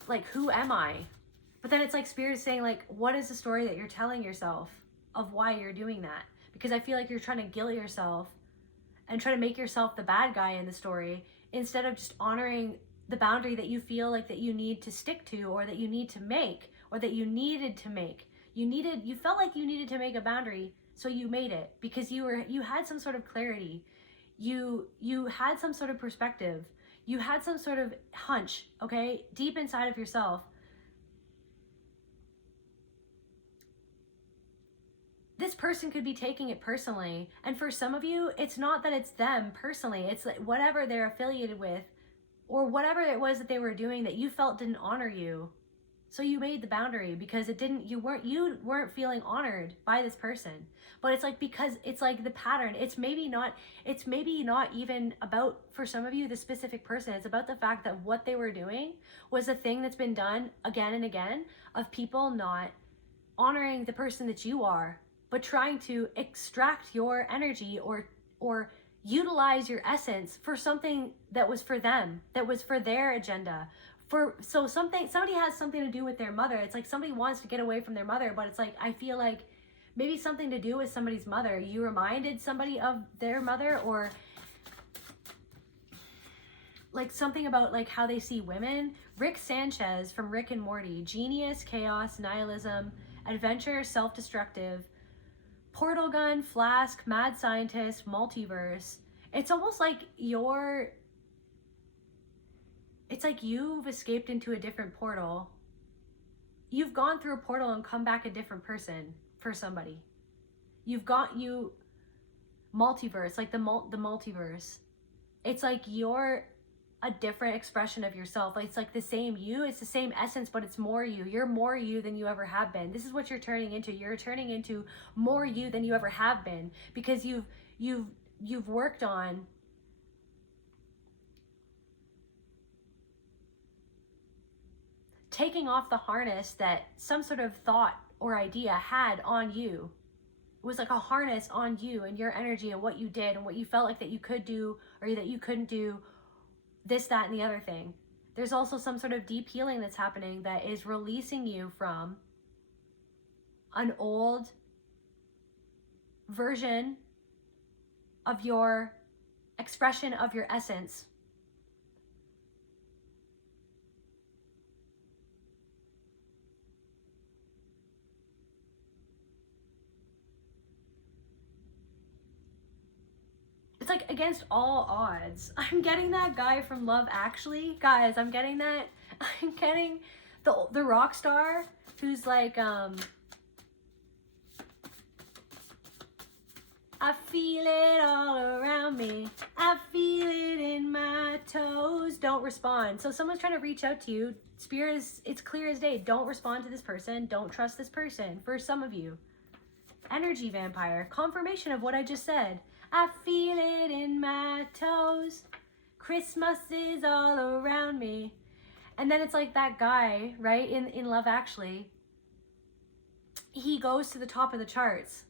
like, who am I? But then it's like Spirit is saying, like, what is the story that you're telling yourself of why you're doing that? Because I feel like you're trying to guilt yourself and try to make yourself the bad guy in the story, instead of just honoring the boundary that you feel like that you need to stick to, or that you need to make, or that you needed to make. You felt like you needed to make a boundary, so you made it because you had some sort of clarity. You had some sort of perspective. You had some sort of hunch, okay? Deep inside of yourself. This person could be taking it personally. And for some of you, it's not that it's them personally. It's like whatever they're affiliated with, or whatever it was that they were doing that you felt didn't honor you. So you made the boundary because you weren't feeling honored by this person. But it's like, because it's like the pattern, it's maybe not even about, for some of you, the specific person. It's about the fact that what they were doing was a thing that's been done again and again, of people not honoring the person that you are, but trying to extract your energy or utilize your essence for something that was for them, that was for their agenda. Somebody has something to do with their mother. It's like somebody wants to get away from their mother, but it's like, I feel like maybe something to do with somebody's mother. You reminded somebody of their mother, or like something about like how they see women. Rick Sanchez from Rick and Morty: genius, chaos, nihilism, adventure, self-destructive, portal gun, flask, mad scientist, multiverse. It's almost like it's like you've escaped into a different portal. You've gone through a portal and come back a different person for somebody. Multiverse, like the multiverse. It's like you're a different expression of yourself. Like, it's like the same you, it's the same essence, but it's more you. You're more you than you ever have been. This is what you're turning into. You're turning into more you than you ever have been, because you've worked on taking off the harness that some sort of thought or idea had on you. It was like a harness on you and your energy and what you did and what you felt like that you could do or that you couldn't do, this, that, and the other thing. There's also some sort of deep healing that's happening that is releasing you from an old version of your expression of your essence. It's like against all odds. I'm getting that guy from Love Actually. Guys, I'm getting the rock star who's like, I feel it all around me. I feel it in my toes. Don't respond. So someone's trying to reach out to you. Spirit it's clear as day. Don't respond to this person. Don't trust this person. For some of you. Energy vampire. Confirmation of what I just said. I feel it in my toes. Christmas is all around me. And then it's like that guy, right, in Love Actually. He goes to the top of the charts.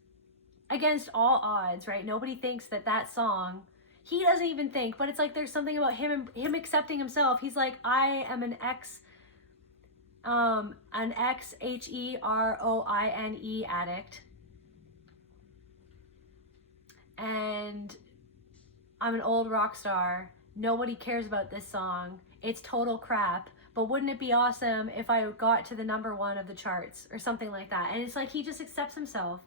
Against all odds, right? Nobody thinks that song, he doesn't even think, but it's like there's something about him accepting himself. He's like, I am an XHEROINE addict. And I'm an old rock star. Nobody cares about this song. It's total crap. But wouldn't it be awesome if I got to the #1 of the charts or something like that? And it's like he just accepts himself.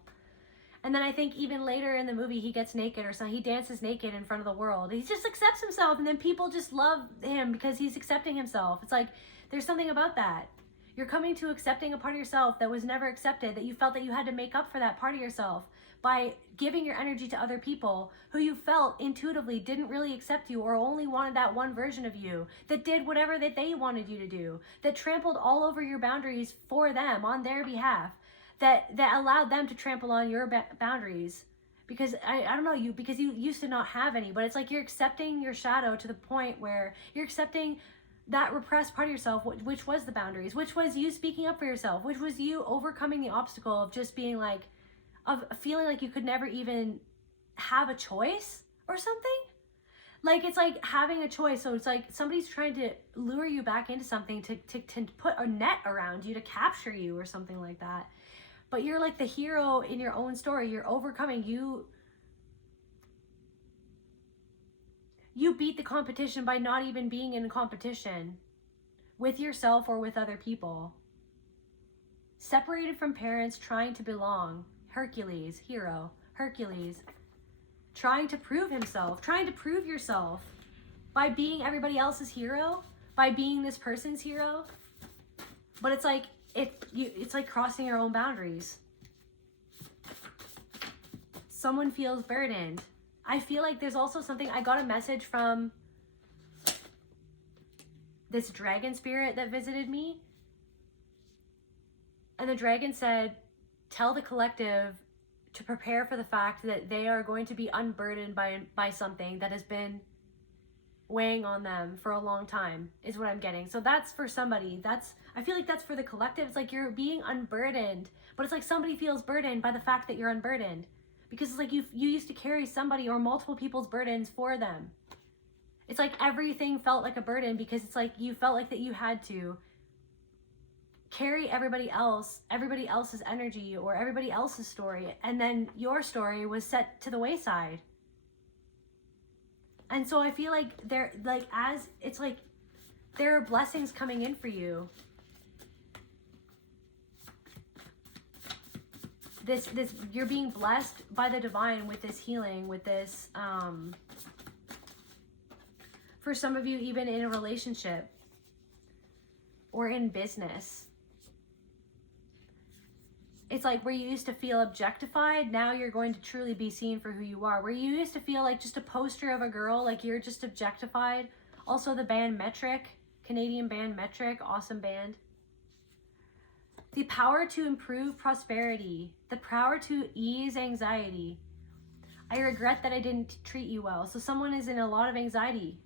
And then I think even later in the movie, he gets naked or something. He dances naked in front of the world. He just accepts himself, and then people just love him because he's accepting himself. It's like, there's something about that. You're coming to accepting a part of yourself that was never accepted, that you felt that you had to make up for that part of yourself by giving your energy to other people who you felt intuitively didn't really accept you or only wanted that one version of you, that did whatever that they wanted you to do, that trampled all over your boundaries for them on their behalf, that allowed them to trample on your boundaries. Because I don't know, because you used to not have any, but it's like you're accepting your shadow to the point where you're accepting that repressed part of yourself, which was the boundaries, which was you speaking up for yourself, which was you overcoming the obstacle of just being like, of feeling like you could never even have a choice or something. Like, it's like having a choice. So it's like somebody's trying to lure you back into something to put a net around you to capture you or something like that. But you're like the hero in your own story. You're overcoming. You beat the competition by not even being in a competition with yourself or with other people. Separated from parents, trying to belong. Hercules, hero, Hercules. Trying to prove himself, trying to prove yourself by being everybody else's hero, by being this person's hero. But it's like, it's like crossing your own boundaries. Someone feels burdened. I feel like there's also something, I got a message from this dragon spirit that visited me. And the dragon said, tell the collective to prepare for the fact that they are going to be unburdened by something that has been weighing on them for a long time, is what I'm getting. So that's for somebody. I feel like that's for the collective. It's like you're being unburdened, but it's like somebody feels burdened by the fact that you're unburdened. Because it's like you used to carry somebody or multiple people's burdens for them. It's like everything felt like a burden because it's like you felt like that you had to carry everybody else's energy or everybody else's story, and then your story was set to the wayside. And so I feel like there are blessings coming in for you. This you're being blessed by the divine with this healing, with this for some of you, even in a relationship or in business. It's like where you used to feel objectified, now you're going to truly be seen for who you are. Where you used to feel like just a poster of a girl, like you're just objectified. Also the band Metric, Canadian band Metric, awesome band. The power to improve prosperity, the power to ease anxiety. I regret that I didn't treat you well. So someone is in a lot of anxiety.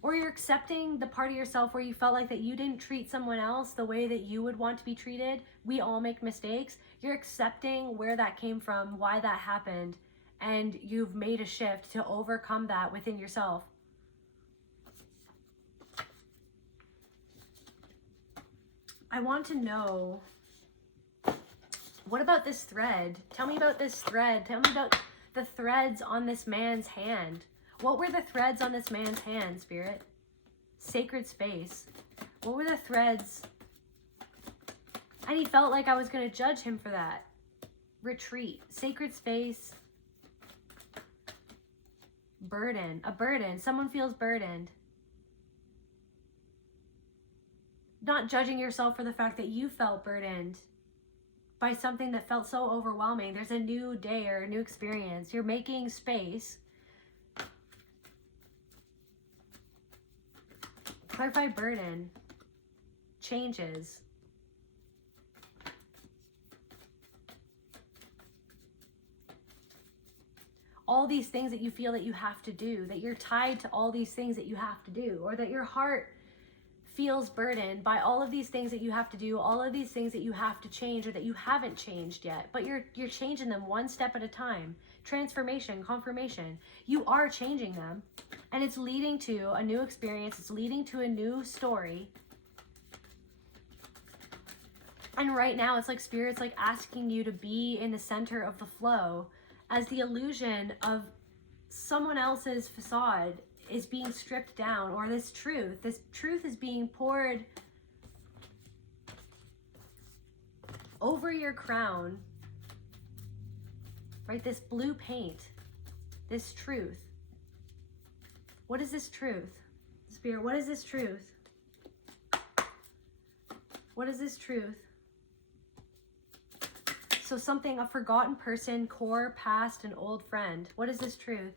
Or you're accepting the part of yourself where you felt like that you didn't treat someone else the way that you would want to be treated. We all make mistakes. You're accepting where that came from, why that happened, and you've made a shift to overcome that within yourself. I want to know, what about this thread? Tell me about this thread. Tell me about the threads on this man's hand. What were the threads on this man's hand, Spirit? Sacred space. What were the threads? And he felt like I was going to judge him for that. Retreat. Sacred space. Burden. A burden. Someone feels burdened. Not judging yourself for the fact that you felt burdened by something that felt so overwhelming. There's a new day or a new experience. You're making space. Clarify burden. Changes. All these things that you feel that you have to do, that you're tied to all these things that you have to do, or that your heart feels burdened by all of these things that you have to do, all of these things that you have to change or that you haven't changed yet, but you're changing them one step at a time. Transformation, confirmation. You are changing them, and it's leading to a new experience. It's leading to a new story. And right now, it's like Spirit's like asking you to be in the center of the flow as the illusion of someone else's facade is being stripped down, or this truth is being poured over your crown. Right, this blue paint, this truth. What is this truth? Spirit, what is this truth? What is this truth? So something, a forgotten person, core, past, an old friend. What is this truth?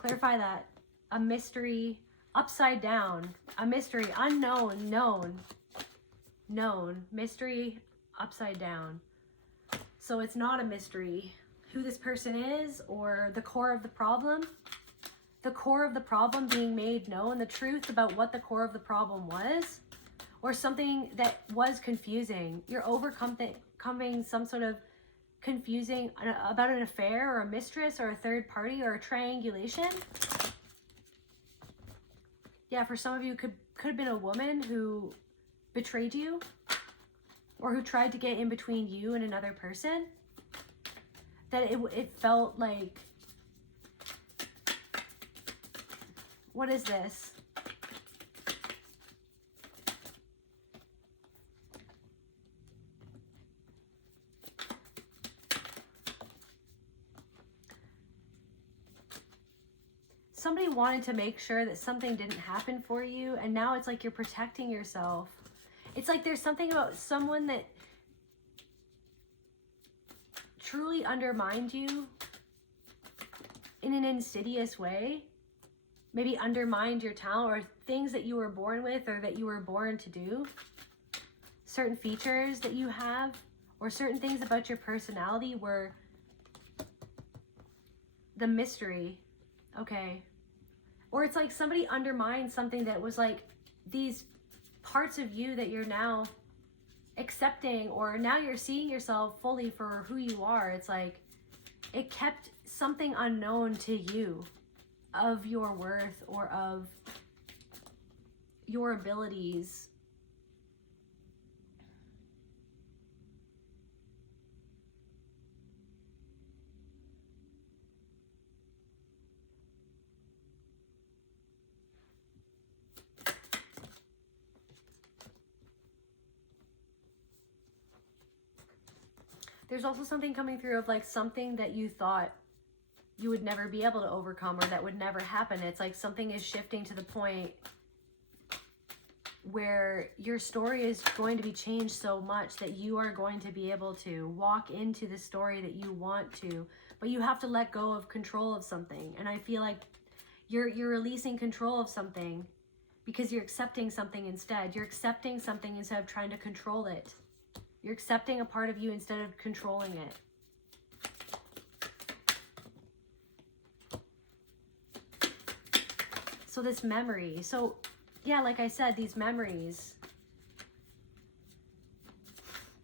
Clarify that. A mystery, upside down. A mystery, unknown, known. Known. Mystery, upside down. So it's not a mystery who this person is or the core of the problem. The core of the problem being made known, the truth about what the core of the problem was, or something that was confusing. You're overcoming some sort of confusing about an affair or a mistress or a third party or a triangulation. Yeah, for some of you, could have been a woman who betrayed you or who tried to get in between you and another person. That it felt like, what is this? Somebody wanted to make sure that something didn't happen for you, and now it's like you're protecting yourself. It's like there's something about someone that truly undermined you in an insidious way. Maybe undermined your talent or things that you were born with or that you were born to do. Certain features that you have or certain things about your personality were the mystery. Okay. Or it's like somebody undermined something that was like these parts of you that you're now accepting, or now you're seeing yourself fully for who you are. It's like it kept something unknown to you of your worth or of your abilities. There's also something coming through of like something that you thought you would never be able to overcome or that would never happen. It's like something is shifting to the point where your story is going to be changed so much that you are going to be able to walk into the story that you want to, but you have to let go of control of something. And I feel like you're releasing control of something because you're accepting something instead. You're accepting something instead of trying to control it. You're accepting a part of you instead of controlling it. So this memory. So yeah, like I said, these memories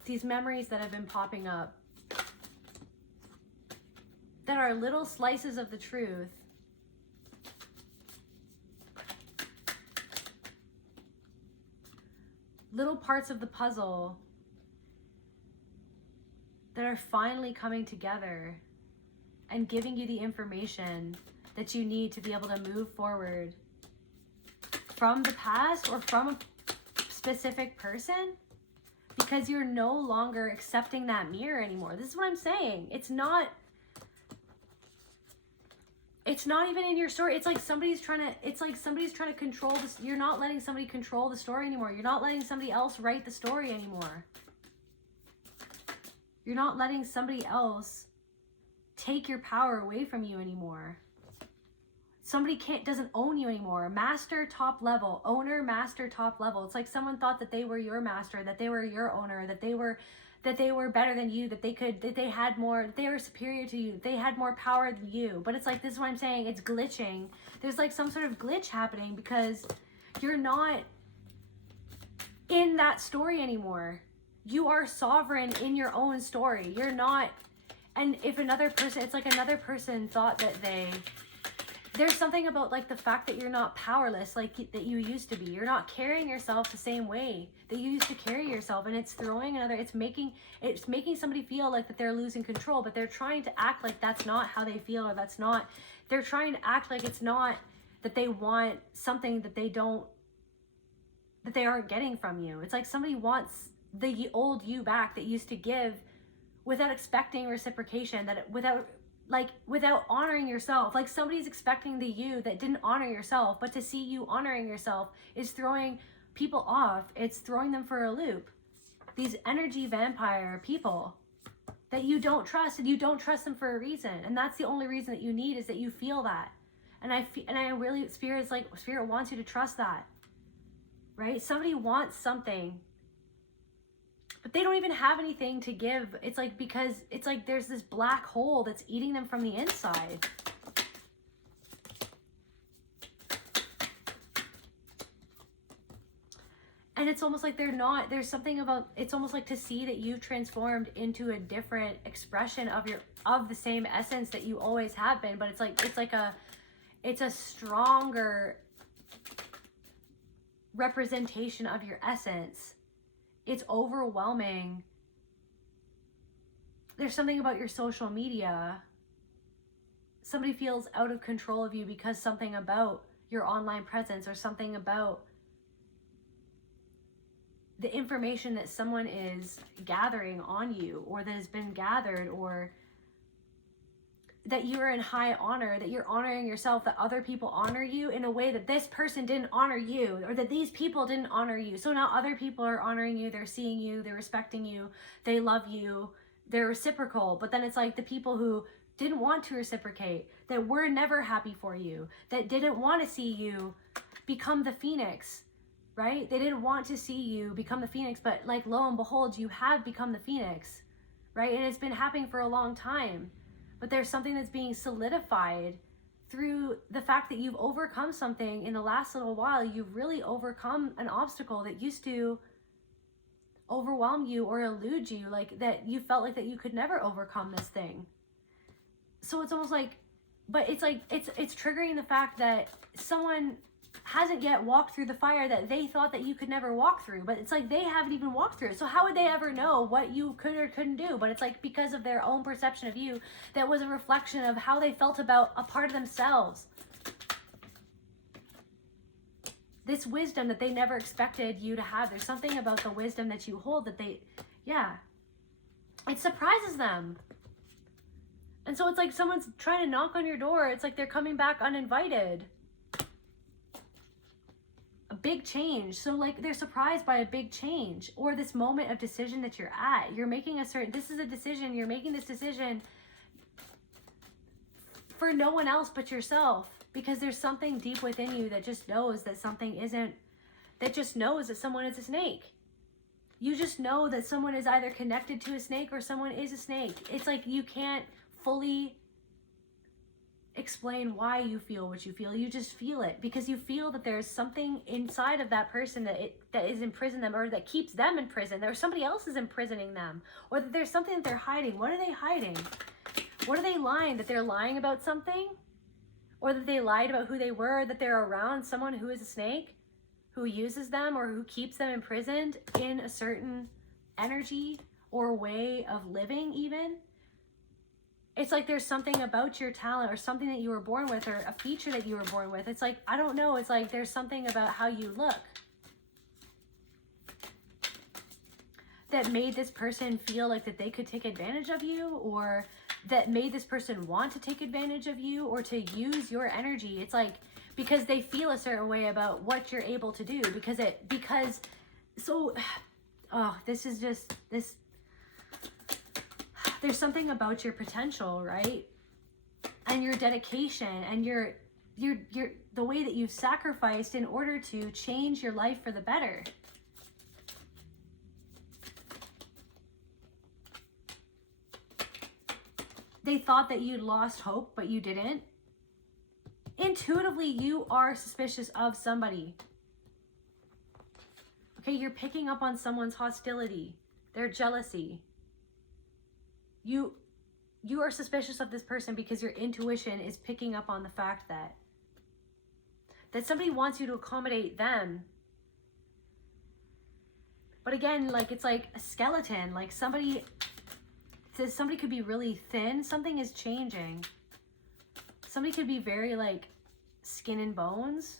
that have been popping up that are little slices of the truth. Little parts of the puzzle that are finally coming together and giving you the information that you need to be able to move forward from the past or from a specific person, because you're no longer accepting that mirror anymore. This is what I'm saying. It's not even in your story. It's like somebody's trying to control this. You're not letting somebody control the story anymore. You're not letting somebody else write the story anymore. You're not letting somebody else take your power away from you anymore. Somebody doesn't own you anymore. Master, top level. Owner, master, top level. It's like someone thought that they were your master, that they were your owner, that they were better than you, that they had more, that they were superior to you, they had more power than you. But it's like, this is what I'm saying, it's glitching. There's like some sort of glitch happening because you're not in that story anymore. You are sovereign in your own story. You're not, and if another person, it's like another person thought that there's something about like the fact that you're not powerless like that you used to be. You're not carrying yourself the same way that you used to carry yourself, and it's making somebody feel like that they're losing control, but they're trying to act like that's not how they feel, or they're trying to act like it's not that they want something that they aren't getting from you. It's like somebody wants the old you back that used to give without expecting reciprocation, without honoring yourself. Like somebody's expecting the you that didn't honor yourself, but to see you honoring yourself is throwing people off. It's throwing them for a loop. These energy vampire people that you don't trust, and you don't trust them for a reason. And that's the only reason that you need, is that you feel that. And I really, Spirit wants you to trust that, right? Somebody wants something, but they don't even have anything to give. It's like, because it's like there's this black hole that's eating them from the inside. And it's almost like there's something about, it's almost like to see that you've transformed into a different expression of the same essence that you always have been. But it's a stronger representation of your essence. It's overwhelming. There's something about your social media. Somebody feels out of control of you because something about your online presence, or something about the information that someone is gathering on you, or that has been gathered, or that you're in high honor, that you're honoring yourself, that other people honor you in a way that this person didn't honor you, or that these people didn't honor you. So now other people are honoring you, they're seeing you, they're respecting you, they love you, they're reciprocal. But then it's like the people who didn't want to reciprocate, that were never happy for you, that didn't want to see you become the phoenix, right? They didn't want to see you become the phoenix, but like, lo and behold, you have become the phoenix, right? And it's been happening for a long time, but there's something that's being solidified through the fact that you've overcome something in the last little while. You've really overcome an obstacle that used to overwhelm you or elude you, like that you felt like that you could never overcome this thing. So it's almost like, but it's like, it's triggering the fact that someone hasn't yet walked through the fire that they thought that you could never walk through. But it's like they haven't even walked through it. So how would they ever know what you could or couldn't do? But it's like because of their own perception of you, that was a reflection of how they felt about a part of themselves. This wisdom that they never expected you to have. There's something about the wisdom that you hold that it surprises them. And so it's like someone's trying to knock on your door. It's like they're coming back uninvited. A big change. So like they're surprised by a big change, or this moment of decision that you're at. You're making this is a decision. You're making this decision for no one else but yourself, because there's something deep within you that just knows that that just knows that someone is a snake. You just know that someone is either connected to a snake or someone is a snake. It's like you can't fully explain why you feel what you feel. You just feel it because you feel that there's something inside of that person that is imprisoning them, or that keeps them in prison, or somebody else is imprisoning them, or that there's something that they're hiding. What are they hiding? What are they lying? That they're lying about something, or that they lied about who they were, that they're around someone who is a snake, who uses them, or who keeps them imprisoned in a certain energy or way of living even. It's like there's something about your talent, or something that you were born with, or a feature that you were born with. It's like, I don't know. It's like there's something about how you look that made this person feel like that they could take advantage of you, or that made this person want to take advantage of you, or to use your energy. It's like, because they feel a certain way about what you're able to do, there's something about your potential, right? And your dedication, and your the way that you've sacrificed in order to change your life for the better. They thought that you'd lost hope, but you didn't. Intuitively, you are suspicious of somebody. Okay, you're picking up on someone's hostility, their jealousy. You are suspicious of this person because your intuition is picking up on the fact that somebody wants you to accommodate them. But again, like it's like a skeleton, like somebody could be really thin, something is changing. Somebody could be very like skin and bones.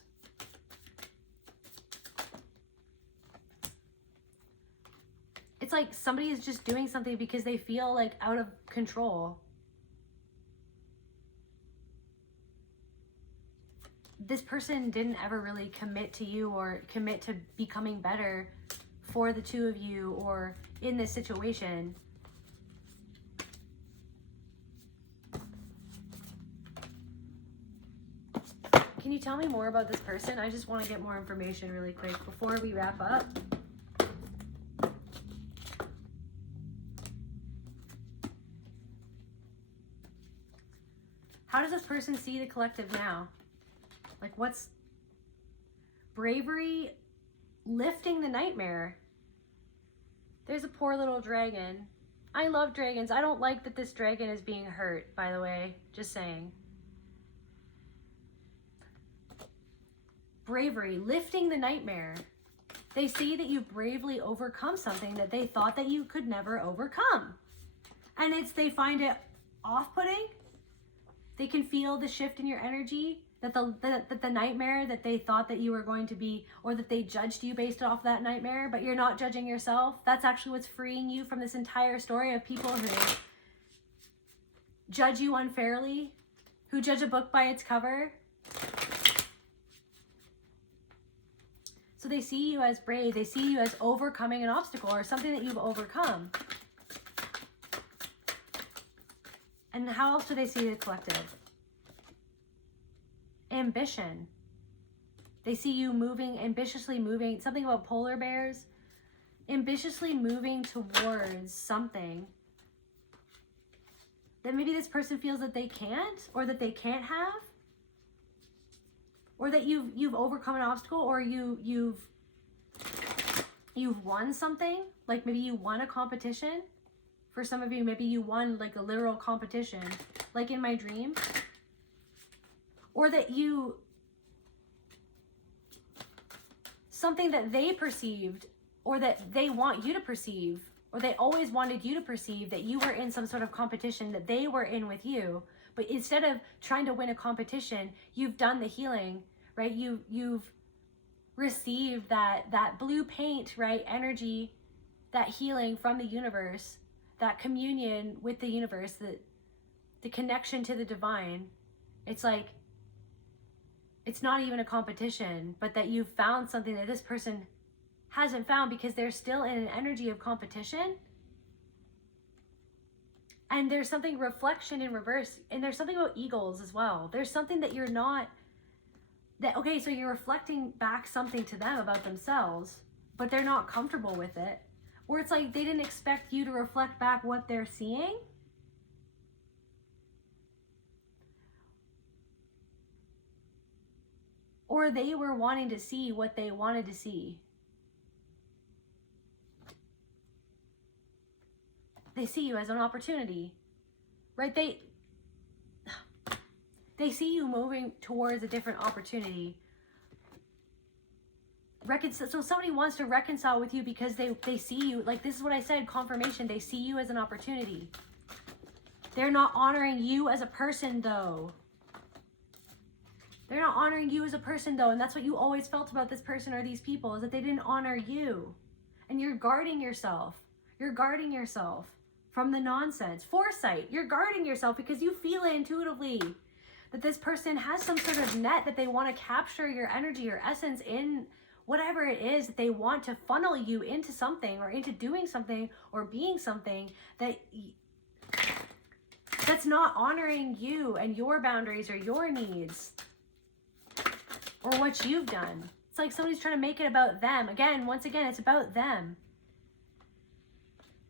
It's like somebody is just doing something because they feel like out of control. this person didn't ever really commit to you or commit to becoming better for the two of you or in this situation. Can you tell me more about this person? I just want to get more information really quick before we wrap up. How does this person see the collective now? Like, what's bravery, lifting the nightmare? There's a poor little dragon. I love dragons. I don't like that this dragon is being hurt, by the way. Just saying. Bravery, lifting the nightmare. They see that you bravely overcome something that they thought that you could never overcome. And they find it off-putting. They can feel the shift in your energy, that the nightmare that they thought that you were going to be, or that they judged you based off that nightmare, but you're not judging yourself. That's actually what's freeing you from this entire story of people who judge you unfairly, who judge a book by its cover. So they see you as brave. They see you as overcoming an obstacle or something that you've overcome. And how else do they see the collective? Ambition. They see you moving, ambitiously moving, something about polar bears, ambitiously moving towards something that maybe this person feels that they can't, or that they can't have, or that you've overcome an obstacle, or you've won something. Like maybe you won a competition. For some of you, maybe you won like a literal competition, like in my dream. Or that something that they perceived, or that they want you to perceive, or they always wanted you to perceive, that you were in some sort of competition that they were in with you. But instead of trying to win a competition, you've done the healing, right? You've received that blue paint, right? Energy, that healing from the universe, that communion with the universe, the connection to the divine. It's like, it's not even a competition, but that you've found something that this person hasn't found, because they're still in an energy of competition. And there's something reflection in reverse, and there's something about eagles as well. There's something that you're not, okay, so you're reflecting back something to them about themselves, but they're not comfortable with it. Or it's like they didn't expect you to reflect back what they're seeing. Or they were wanting to see what they wanted to see. They see you as an opportunity, right? They see you moving towards a different opportunity. So somebody wants to reconcile with you because they see you, like this is what I said, confirmation. They see you as an opportunity. They're not honoring you as a person though. They're not honoring you as a person though. And that's what you always felt about this person or these people, is that they didn't honor you. And you're guarding yourself. You're guarding yourself from the nonsense. Foresight. You're guarding yourself because you feel it intuitively that this person has some sort of net that they want to capture your energy, your essence in whatever it is that they want to funnel you into something or into doing something or being something that's not honoring you and your boundaries or your needs or what you've done. It's like somebody's trying to make it about them. Once again, it's about them.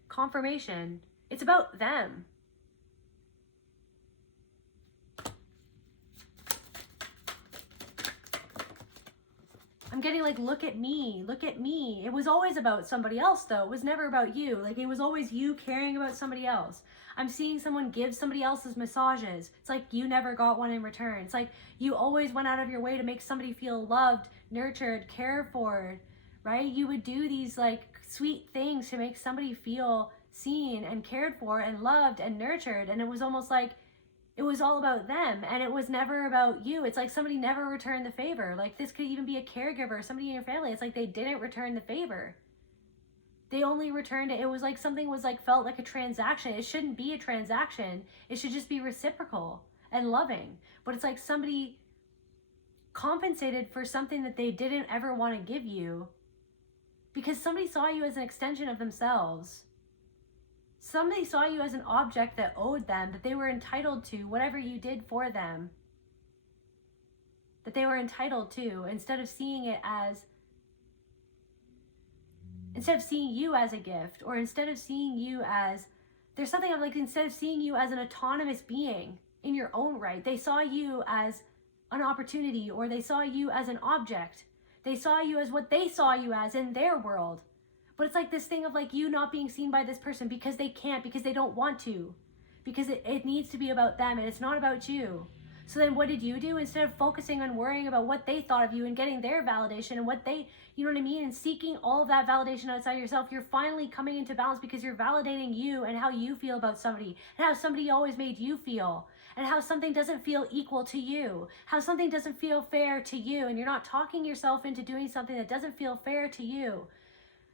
Confirmation. It's about them. I'm getting like, look at me, look at me. It was always about somebody else though. It was never about you. Like it was always you caring about somebody else. I'm seeing someone give somebody else's massages. It's like you never got one in return. It's like you always went out of your way to make somebody feel loved, nurtured, cared for, right? You would do these like sweet things to make somebody feel seen and cared for and loved and nurtured. And it was almost like it was all about them and it was never about you. It's like somebody never returned the favor. Like this could even be a caregiver, somebody in your family. It's like they didn't return the favor. They only returned it. It was like something was like felt like a transaction. It shouldn't be a transaction. It should just be reciprocal and loving. But it's like somebody compensated for something that they didn't ever want to give you, because somebody saw you as an extension of themselves. Somebody saw you as an object that owed them, that they were entitled to whatever you did for them, that they were entitled to, instead of seeing you as a gift, or instead of seeing you as, there's something of like, instead of seeing you as an autonomous being in your own right, they saw you as an opportunity, or they saw you as an object. They saw you as what they saw you as in their world. But it's like this thing of like you not being seen by this person because they can't, because they don't want to, because it needs to be about them and it's not about you. So then what did you do? Instead of focusing on worrying about what they thought of you and getting their validation and what they, you know what I mean, and seeking all of that validation outside yourself, you're finally coming into balance because you're validating you and how you feel about somebody, and how somebody always made you feel, and how something doesn't feel equal to you, how something doesn't feel fair to you, and you're not talking yourself into doing something that doesn't feel fair to you,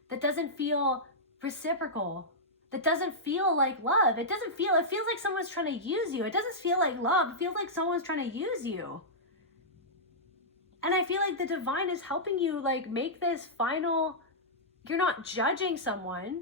that doesn't feel reciprocal, that doesn't feel like love. It feels like someone's trying to use you. It doesn't feel like love. It feels like someone's trying to use you. And I feel like the divine is helping you like make this final, you're not judging someone.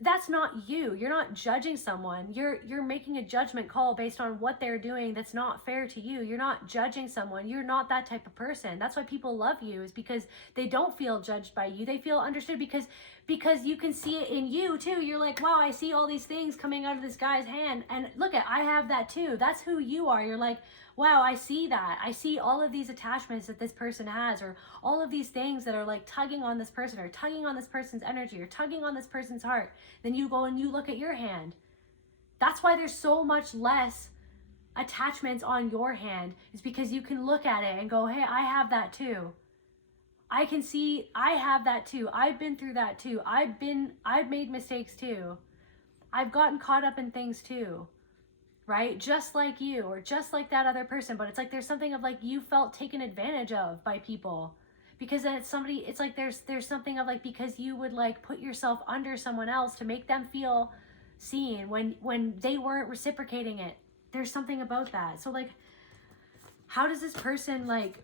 That's not you. You're not judging someone. You're making a judgment call based on what they're doing that's not fair to you. You're not judging someone. You're not that type of person. That's why people love you, is because they don't feel judged by you. They feel understood because you can see it in you too. You're like, wow, I see all these things coming out of this guy's hand, and look at, I have that too. That's who you are. You're like, wow, I see that. I see all of these attachments that this person has, or all of these things that are like tugging on this person, or tugging on this person's energy, or tugging on this person's heart. Then you go and you look at your hand. That's why there's so much less attachments on your hand, is because you can look at it and go, hey, I have that too. I can see I have that too. I've been through that too. I've made mistakes too. I've gotten caught up in things too. Right? Just like you, or just like that other person. But it's like there's something of like you felt taken advantage of by people, because then it's like there's something of like, because you would like put yourself under someone else to make them feel seen when they weren't reciprocating it. There's something about that. So like, how does this person, like,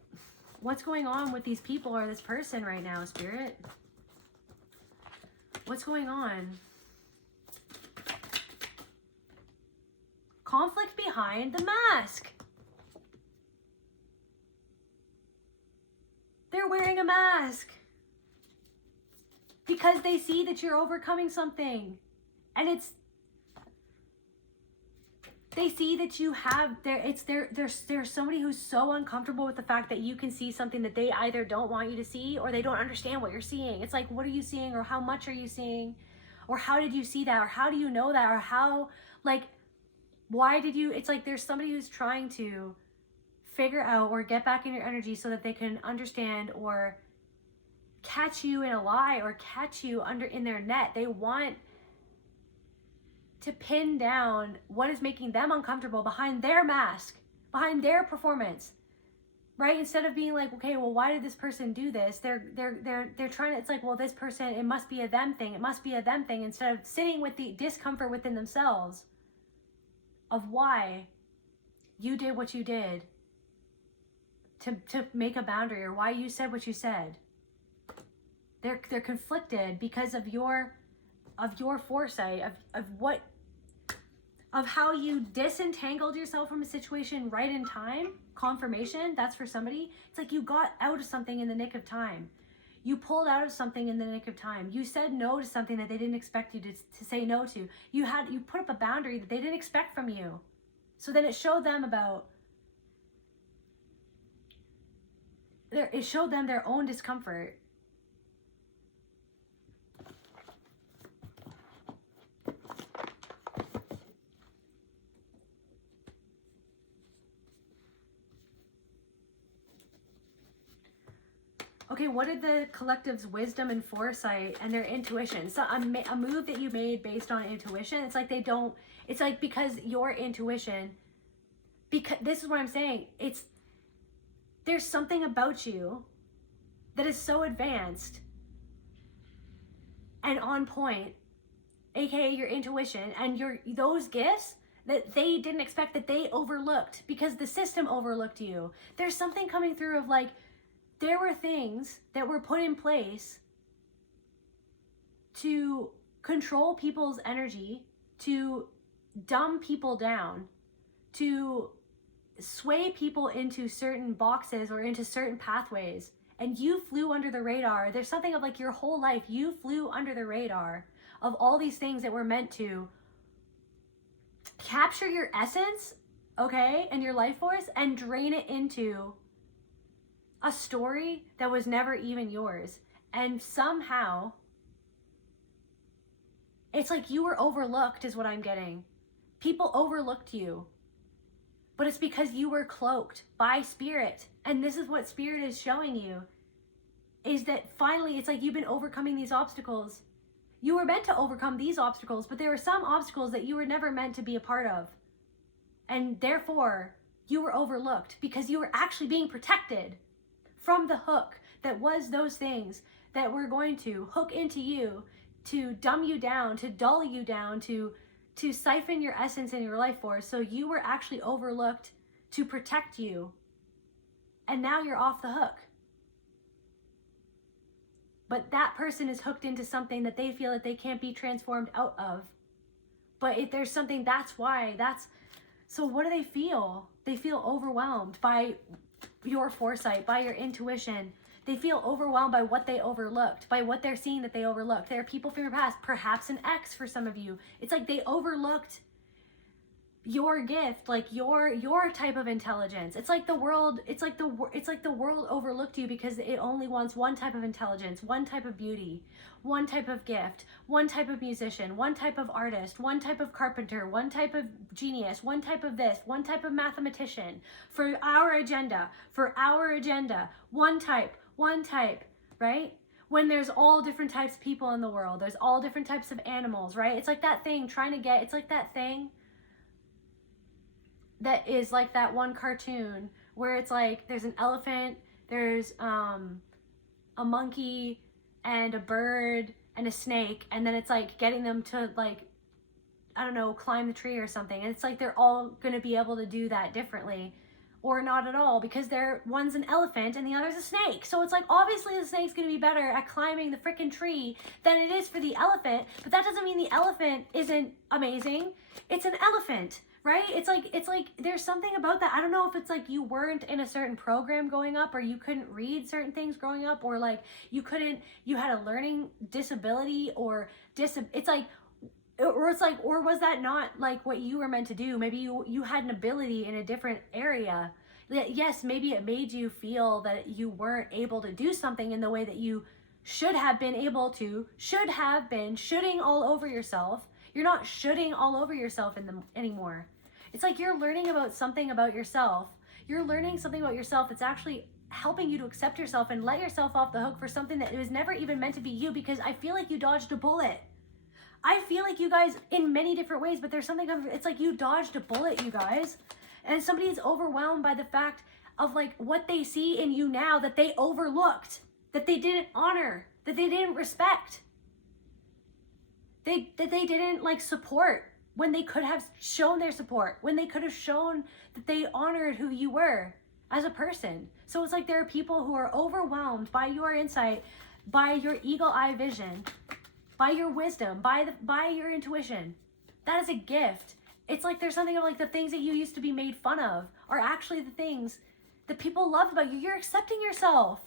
what's going on with these people or this person right now, Spirit? What's going on? Conflict behind the mask. They're wearing a mask because they see that you're overcoming something, and they see that you have there's somebody who's so uncomfortable with the fact that you can see something that they either don't want you to see, or they don't understand what you're seeing. It's like, what are you seeing, or how much are you seeing, or how did you see that, or how do you know that, or how, like, why did you, it's like there's somebody who's trying to figure out or get back in your energy so that they can understand or catch you in a lie, or catch you in their net. They want to pin down what is making them uncomfortable behind their mask, behind their performance, right? Instead of being like, okay, well, why did this person do this? They're trying to, it's like, well, this person, it must be a them thing. It must be a them thing, instead of sitting with the discomfort within themselves of why you did what you did to make a boundary, or why you said what you said. They're conflicted because of your foresight, of how you disentangled yourself from a situation right in time. Confirmation, that's for somebody. It's like you got out of something in the nick of time. You pulled out of something in the nick of time. You said no to something that they didn't expect you to say no to. You put up a boundary that they didn't expect from you. So then it showed them their own discomfort. Okay, what did the collective's wisdom and foresight and their intuition? So a move that you made based on intuition, it's like it's like, because your intuition, because this is what I'm saying, there's something about you that is so advanced and on point, aka your intuition and those gifts, that they didn't expect, that they overlooked because the system overlooked you. There's something coming through of like, there were things that were put in place to control people's energy, to dumb people down, to sway people into certain boxes or into certain pathways. And you flew under the radar. There's something of like your whole life, you flew under the radar of all these things that were meant to capture your essence, okay, and your life force and drain it into a story that was never even yours. And somehow, it's like you were overlooked is what I'm getting. People overlooked you. But it's because you were cloaked by spirit. And this is what spirit is showing you. Is that finally, it's like you've been overcoming these obstacles. You were meant to overcome these obstacles, but there were some obstacles that you were never meant to be a part of. And therefore, you were overlooked because you were actually being protected from the hook that was those things that were going to hook into you, to dumb you down, to dull you down, to siphon your essence and your life force. So you were actually overlooked to protect you. And now you're off the hook. But that person is hooked into something that they feel that they can't be transformed out of. But if there's something, so what do they feel? They feel overwhelmed by your foresight, by your intuition. They feel overwhelmed by what they overlooked, by what they're seeing that they overlooked. There are people from your past, perhaps an ex for some of you. It's like they overlooked your gift, like your type of intelligence. It's like the world overlooked you because it only wants one type of intelligence, one type of beauty, one type of gift, one type of musician, one type of artist, one type of carpenter, one type of genius, one type of this, one type of mathematician. For our agenda, one type, right? When there's all different types of people in the world, there's all different types of animals, right? It's like that thing it's like that thing that is like that one cartoon where it's like there's an elephant, there's a monkey and a bird and a snake, and then it's like getting them to like, I don't know, climb the tree or something. And it's like they're all gonna be able to do that differently or not at all because one's an elephant and the other's a snake. So it's like obviously the snake's gonna be better at climbing the freaking tree than it is for the elephant, but that doesn't mean the elephant isn't amazing. It's an elephant. Right? It's like there's something about that. I don't know if it's like you weren't in a certain program growing up, or you couldn't read certain things growing up, or like you had a learning disability or it's like, or was that not like what you were meant to do? Maybe you had an ability in a different area. Yes, maybe it made you feel that you weren't able to do something in the way that you should have been able to, should have been shooting all over yourself. You're not shooting all over yourself anymore. It's like you're learning about something about yourself. You're learning something about yourself that's actually helping you to accept yourself and let yourself off the hook for something that was never even meant to be you, because I feel like you dodged a bullet. I feel like you guys, in many different ways, but there's something, it's like you dodged a bullet, you guys. And somebody's overwhelmed by the fact of like what they see in you now that they overlooked, that they didn't honor, that they didn't respect. That they didn't like support when they could have shown their support, when they could have shown that they honored who you were as a person. So it's like there are people who are overwhelmed by your insight, by your eagle eye vision, by your wisdom, by your intuition. That is a gift. It's like there's something of like the things that you used to be made fun of are actually the things that people love about you. You're accepting yourself.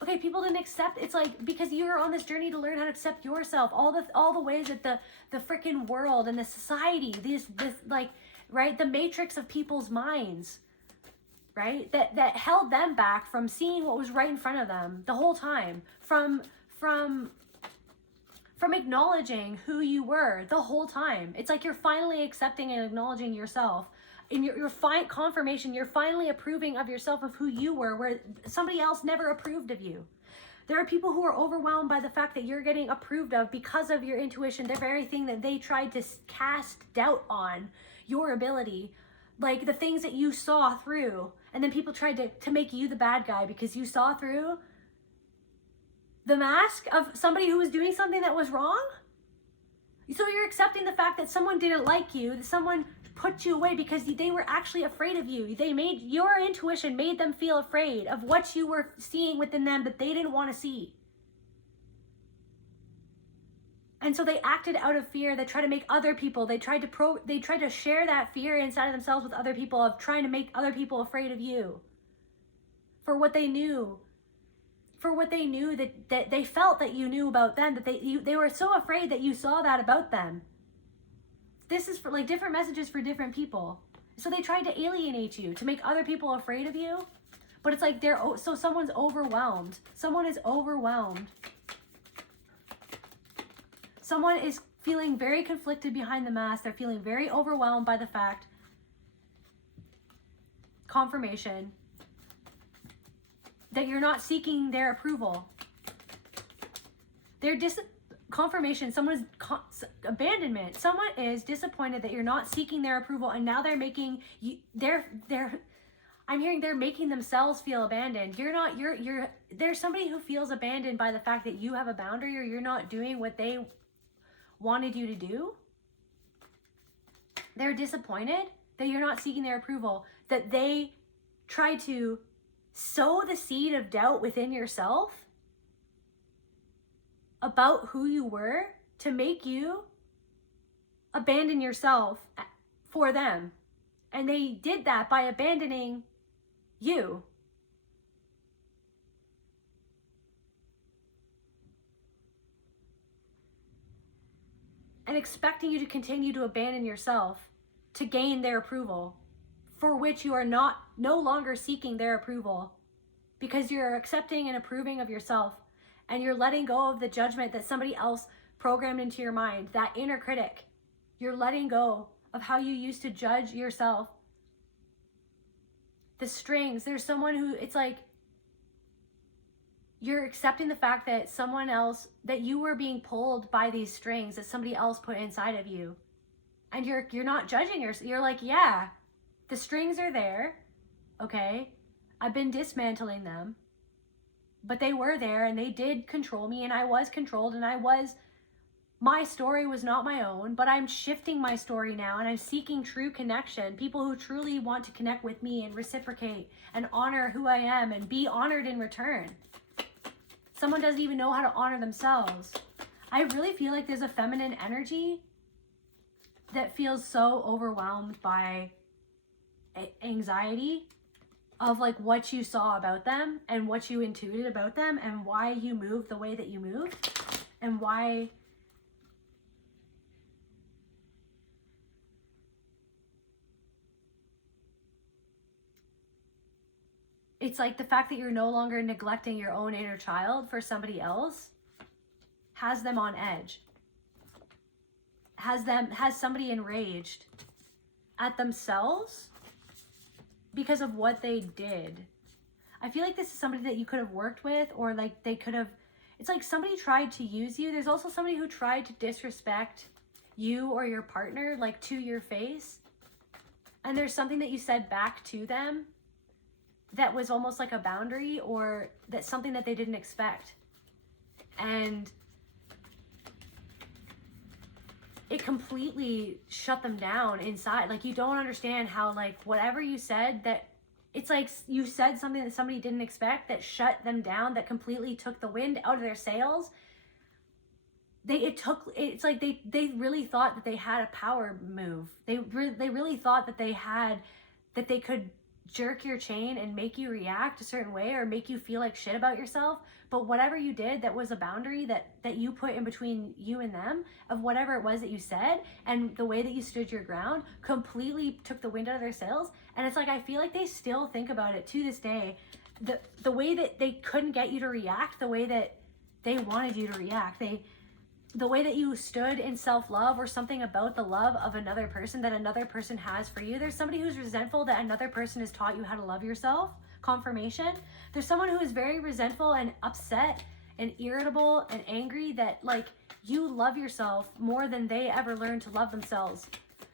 Okay, people didn't accept, it's like because you're on this journey to learn how to accept yourself, all the ways that the freaking world and the society, this like, right, the matrix of people's minds, right, that held them back from seeing what was right in front of them the whole time, from acknowledging who you were the whole time. It's like you're finally accepting and acknowledging yourself. In your confirmation, you're finally approving of yourself, of who you were, where somebody else never approved of you. There are people who are overwhelmed by the fact that you're getting approved of because of your intuition, the very thing that they tried to cast doubt on, your ability, like the things that you saw through, and then people tried to make you the bad guy because you saw through the mask of somebody who was doing something that was wrong. So you're accepting the fact that someone didn't like you, that someone put you away because they were actually afraid of you. Your intuition made them feel afraid of what you were seeing within them that they didn't want to see. And so they acted out of fear. They tried to make other people, they tried to share that fear inside of themselves with other people, of trying to make other people afraid of you. For what they knew. For what they knew that they felt that you knew about them, that they were so afraid that you saw that about them. This is for like different messages for different people. So they tried to alienate you, to make other people afraid of you. But it's like so someone's overwhelmed. Someone is overwhelmed. Someone is feeling very conflicted behind the mask. They're feeling very overwhelmed by the fact, confirmation, that you're not seeking their approval. Confirmation, abandonment. Someone is disappointed that you're not seeking their approval, and now they're making you, I'm hearing they're making themselves feel abandoned. There's somebody who feels abandoned by the fact that you have a boundary or you're not doing what they wanted you to do. They're disappointed that you're not seeking their approval, that they try to sow the seed of doubt within yourself about who you were to make you abandon yourself for them. And they did that by abandoning you. And expecting you to continue to abandon yourself to gain their approval, for which you are no longer seeking their approval, because you're accepting and approving of yourself, and you're letting go of the judgment that somebody else programmed into your mind, that inner critic. You're letting go of how you used to judge yourself. The strings, there's someone who, it's like, you're accepting the fact that someone else, that you were being pulled by these strings that somebody else put inside of you. And you're not judging yourself. You're like, yeah, the strings are there, okay? I've been dismantling them, but they were there and they did control me, and I was controlled, and my story was not my own, but I'm shifting my story now, and I'm seeking true connection. People who truly want to connect with me and reciprocate and honor who I am and be honored in return. Someone doesn't even know how to honor themselves. I really feel like there's a feminine energy that feels so overwhelmed by anxiety of like what you saw about them and what you intuited about them and why you moved the way that you moved and why it's like the fact that you're no longer neglecting your own inner child for somebody else has them on edge. Has somebody enraged at themselves because of what they did. I feel like this is somebody that you could have worked with, or like they could have, it's like somebody tried to use you. There's also somebody who tried to disrespect you or your partner, like to your face. And there's something that you said back to them that was almost like a boundary, or that's something that they didn't expect. And it completely shut them down inside. Like, you don't understand how, like, whatever you said, that it's like you said something that somebody didn't expect that shut them down, that completely took the wind out of their sails. It's like they really thought that they had a power move. They really thought that they could jerk your chain and make you react a certain way or make you feel like shit about yourself. But whatever you did that was a boundary that you put in between you and them, of whatever it was that you said and the way that you stood your ground, completely took the wind out of their sails. And it's like, I feel like they still think about it to this day, the way that they couldn't get you to react the way that they wanted you to react. The way that you stood in self-love, or something about the love of another person that another person has for you. There's somebody who's resentful that another person has taught you how to love yourself. Confirmation. There's someone who is very resentful and upset and irritable and angry that, like, you love yourself more than they ever learned to love themselves.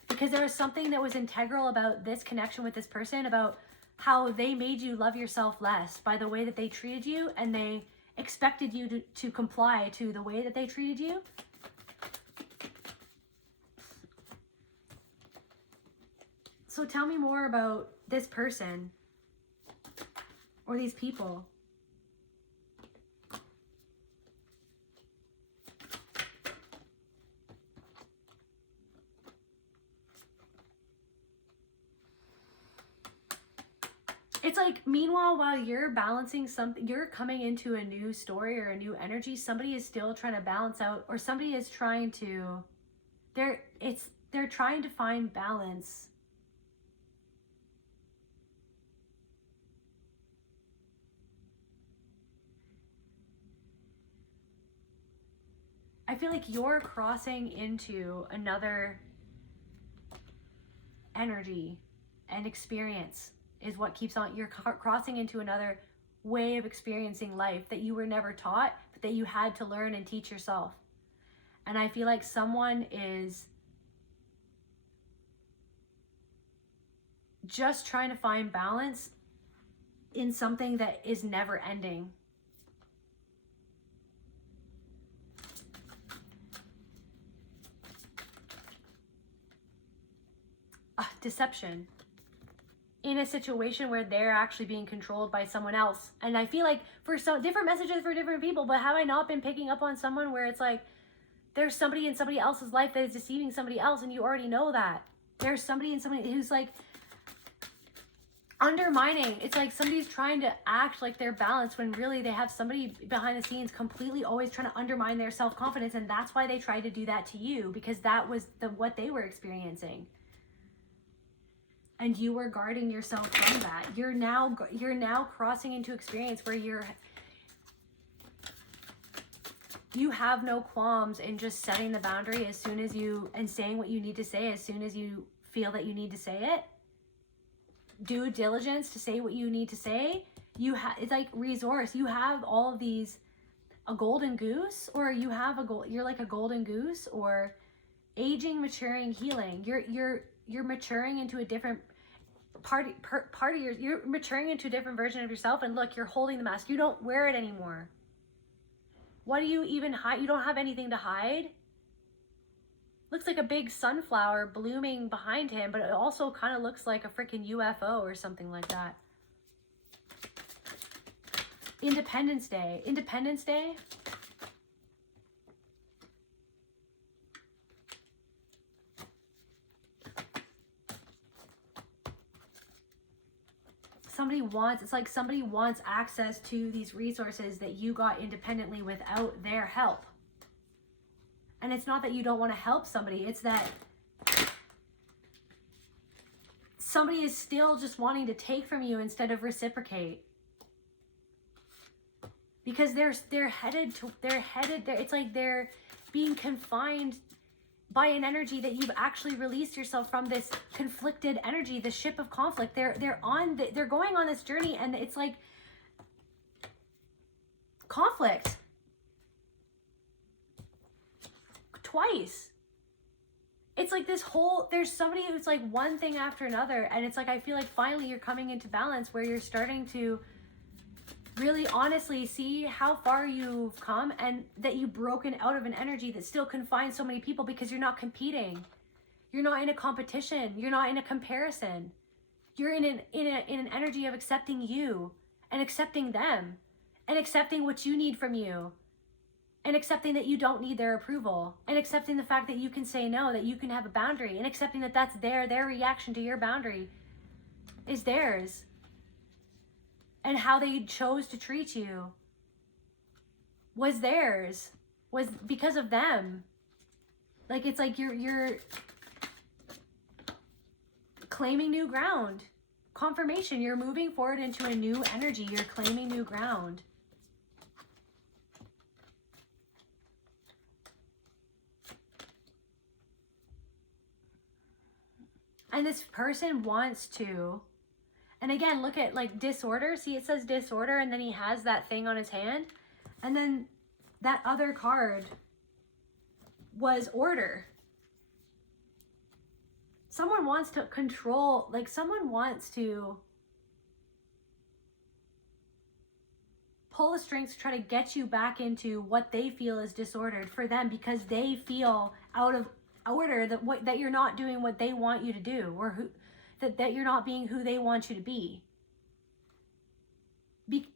Because there was something that was integral about this connection with this person, about how they made you love yourself less by the way that they treated you, and they expected you to comply to the way that they treated you. So tell me more about this person or these people. It's like, meanwhile, while you're balancing something, you're coming into a new story or a new energy, somebody is still trying to balance out, or somebody is trying to, they're trying to find balance. I feel like you're crossing into another energy and experience is what keeps on. You're crossing into another way of experiencing life that you were never taught, but that you had to learn and teach yourself. And I feel like someone is just trying to find balance in something that is never ending. Deception. In a situation where they're actually being controlled by someone else. And I feel like for some different messages for different people, but have I not been picking up on someone where it's like there's somebody in somebody else's life that is deceiving somebody else, and you already know that. There's somebody in somebody who's like undermining. It's like somebody's trying to act like they're balanced when really they have somebody behind the scenes completely always trying to undermine their self-confidence, and that's why they tried to do that to you, because that was what they were experiencing. And you were guarding yourself from that. You're now crossing into experience where you have no qualms in just setting the boundary as soon as you, and saying what you need to say as soon as you feel that you need to say it. Due diligence to say what you need to say. It's like resource. You have all of these, a golden goose, or you have you're like a golden goose, or aging, maturing, healing. You're maturing into a different part of you're maturing into a different version of yourself. And look, you're holding the mask. You don't wear it anymore. What do you even hide? You don't have anything to hide. Looks like a big sunflower blooming behind him, but it also kind of looks like a freaking UFO or something like that. Independence Day. Independence Day. It's like somebody wants access to these resources that you got independently without their help. And it's not that you don't want to help somebody, it's that somebody is still just wanting to take from you instead of reciprocate. Because they're headed there. It's like they're being confined by an energy that you've actually released yourself from, this conflicted energy, the ship of conflict. They're going on this journey, and it's like conflict twice. It's like there's somebody who's like one thing after another, and it's like I feel like finally you're coming into balance where you're starting to really honestly see how far you've come, and that you've broken out of an energy that still confines so many people, because you're not competing. You're not in a competition. You're not in a comparison. You're in an energy of accepting you, and accepting them, and accepting what you need from you, and accepting that you don't need their approval, and accepting the fact that you can say no, that you can have a boundary, and accepting that that's their reaction to your boundary is theirs. And how they chose to treat you was theirs, was because of them. Like, it's like you're claiming new ground. Confirmation, you're moving forward into a new energy. You're claiming new ground. And this person wants to, and again, look at like disorder. See, it says disorder, and then he has that thing on his hand. And then that other card was order. Someone wants to control, like someone wants to pull the strings to try to get you back into what they feel is disordered for them, because they feel out of order, that you're not doing what they want you to do, or that you're not being who they want you to be.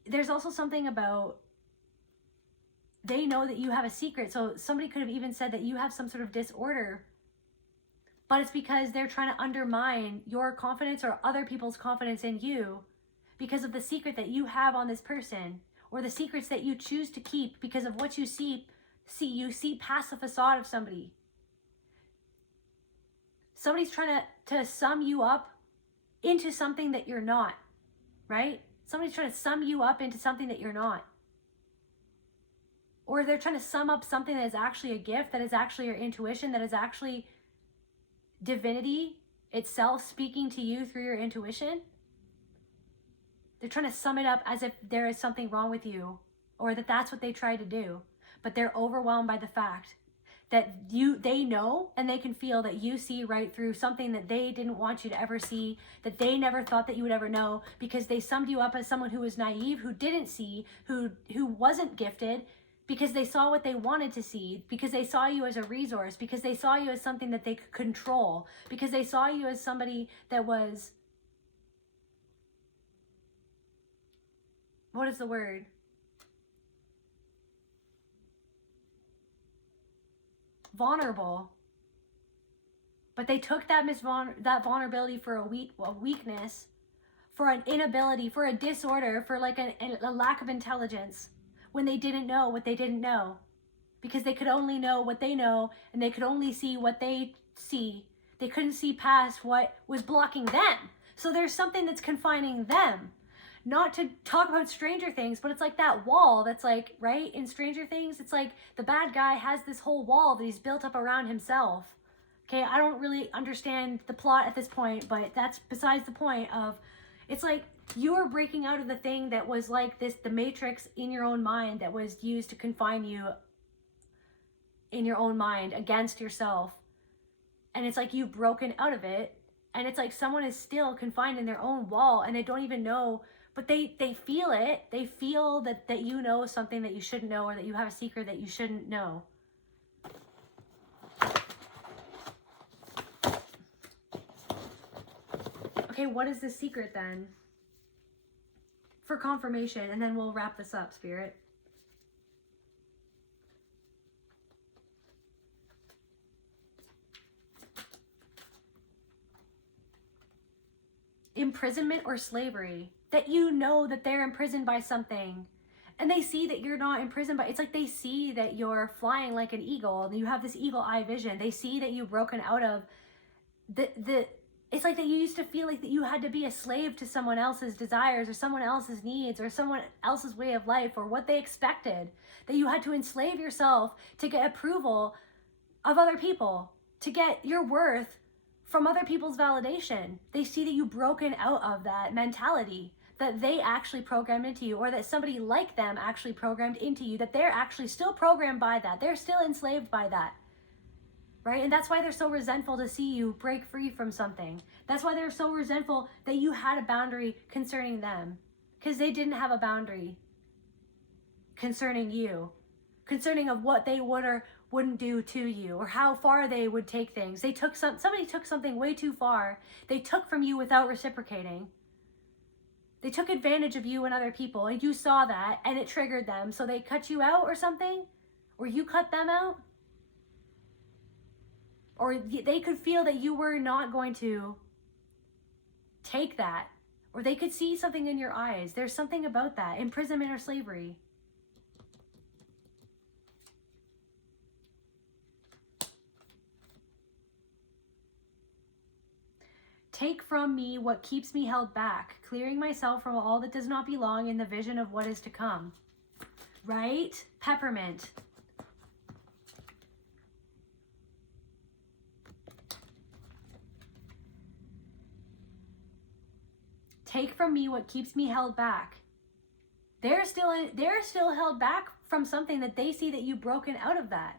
There's also something about, they know that you have a secret. So somebody could have even said that you have some sort of disorder, but it's because they're trying to undermine your confidence or other people's confidence in you because of the secret that you have on this person, or the secrets that you choose to keep because of what you see past the facade of somebody. Somebody's trying to sum you up into something that you're not, right? Somebody's trying to sum you up into something that you're not. Or they're trying to sum up something that is actually a gift, that is actually your intuition, that is actually divinity itself speaking to you through your intuition. They're trying to sum it up as if there is something wrong with you, or that that's what they try to do. But they're overwhelmed by the fact that they know and they can feel that you see right through something that they didn't want you to ever see, that they never thought that you would ever know, because they summed you up as someone who was naive, who didn't see, who wasn't gifted, because they saw what they wanted to see, because they saw you as a resource, because they saw you as something that they could control, because they saw you as somebody that was, what is the word? Vulnerable. But they took that vulnerability for a weakness, for an inability, for a disorder, for like a lack of intelligence, when they didn't know what they didn't know, because they could only know what they know, and they could only see what they see. They couldn't see past what was blocking them. So there's something that's confining them. Not to talk about Stranger Things, but it's like that wall that's like, right, in Stranger Things, it's like the bad guy has this whole wall that he's built up around himself. Okay, I don't really understand the plot at this point, but that's besides the point of, it's like you are breaking out of the thing that was like this, the matrix in your own mind that was used to confine you in your own mind against yourself. And it's like you've broken out of it, and it's like someone is still confined in their own wall, and they don't even know, but they feel it. They feel that you know something that you shouldn't know, or that you have a secret that you shouldn't know. Okay, what is the secret then? For confirmation, and then we'll wrap this up, Spirit. Imprisonment or slavery. That you know that they're imprisoned by something, and they see that you're not imprisoned by, it's like they see that you're flying like an eagle, and you have this eagle eye vision. They see that you've broken out of it's like that you used to feel like that you had to be a slave to someone else's desires, or someone else's needs, or someone else's way of life, or what they expected. That you had to enslave yourself to get approval of other people, to get your worth from other people's validation. They see that you've broken out of that mentality that they actually programmed into you, or that somebody like them actually programmed into you, that they're actually still programmed by that. They're still enslaved by that. Right? And that's why they're so resentful to see you break free from something. That's why they're so resentful that you had a boundary concerning them, because they didn't have a boundary concerning you, concerning of what they would or wouldn't do to you, or how far they would take things. Somebody took something way too far. They took from you without reciprocating. They took advantage of you and other people, and you saw that, and it triggered them. So they cut you out or something, or you cut them out. Or they could feel that you were not going to take that. Or they could see something in your eyes. There's something about that. Imprisonment or slavery. Take from me what keeps me held back, clearing myself from all that does not belong in the vision of what is to come. Right? Peppermint. Take from me what keeps me held back. They're still held back from something that they see that you've broken out of that.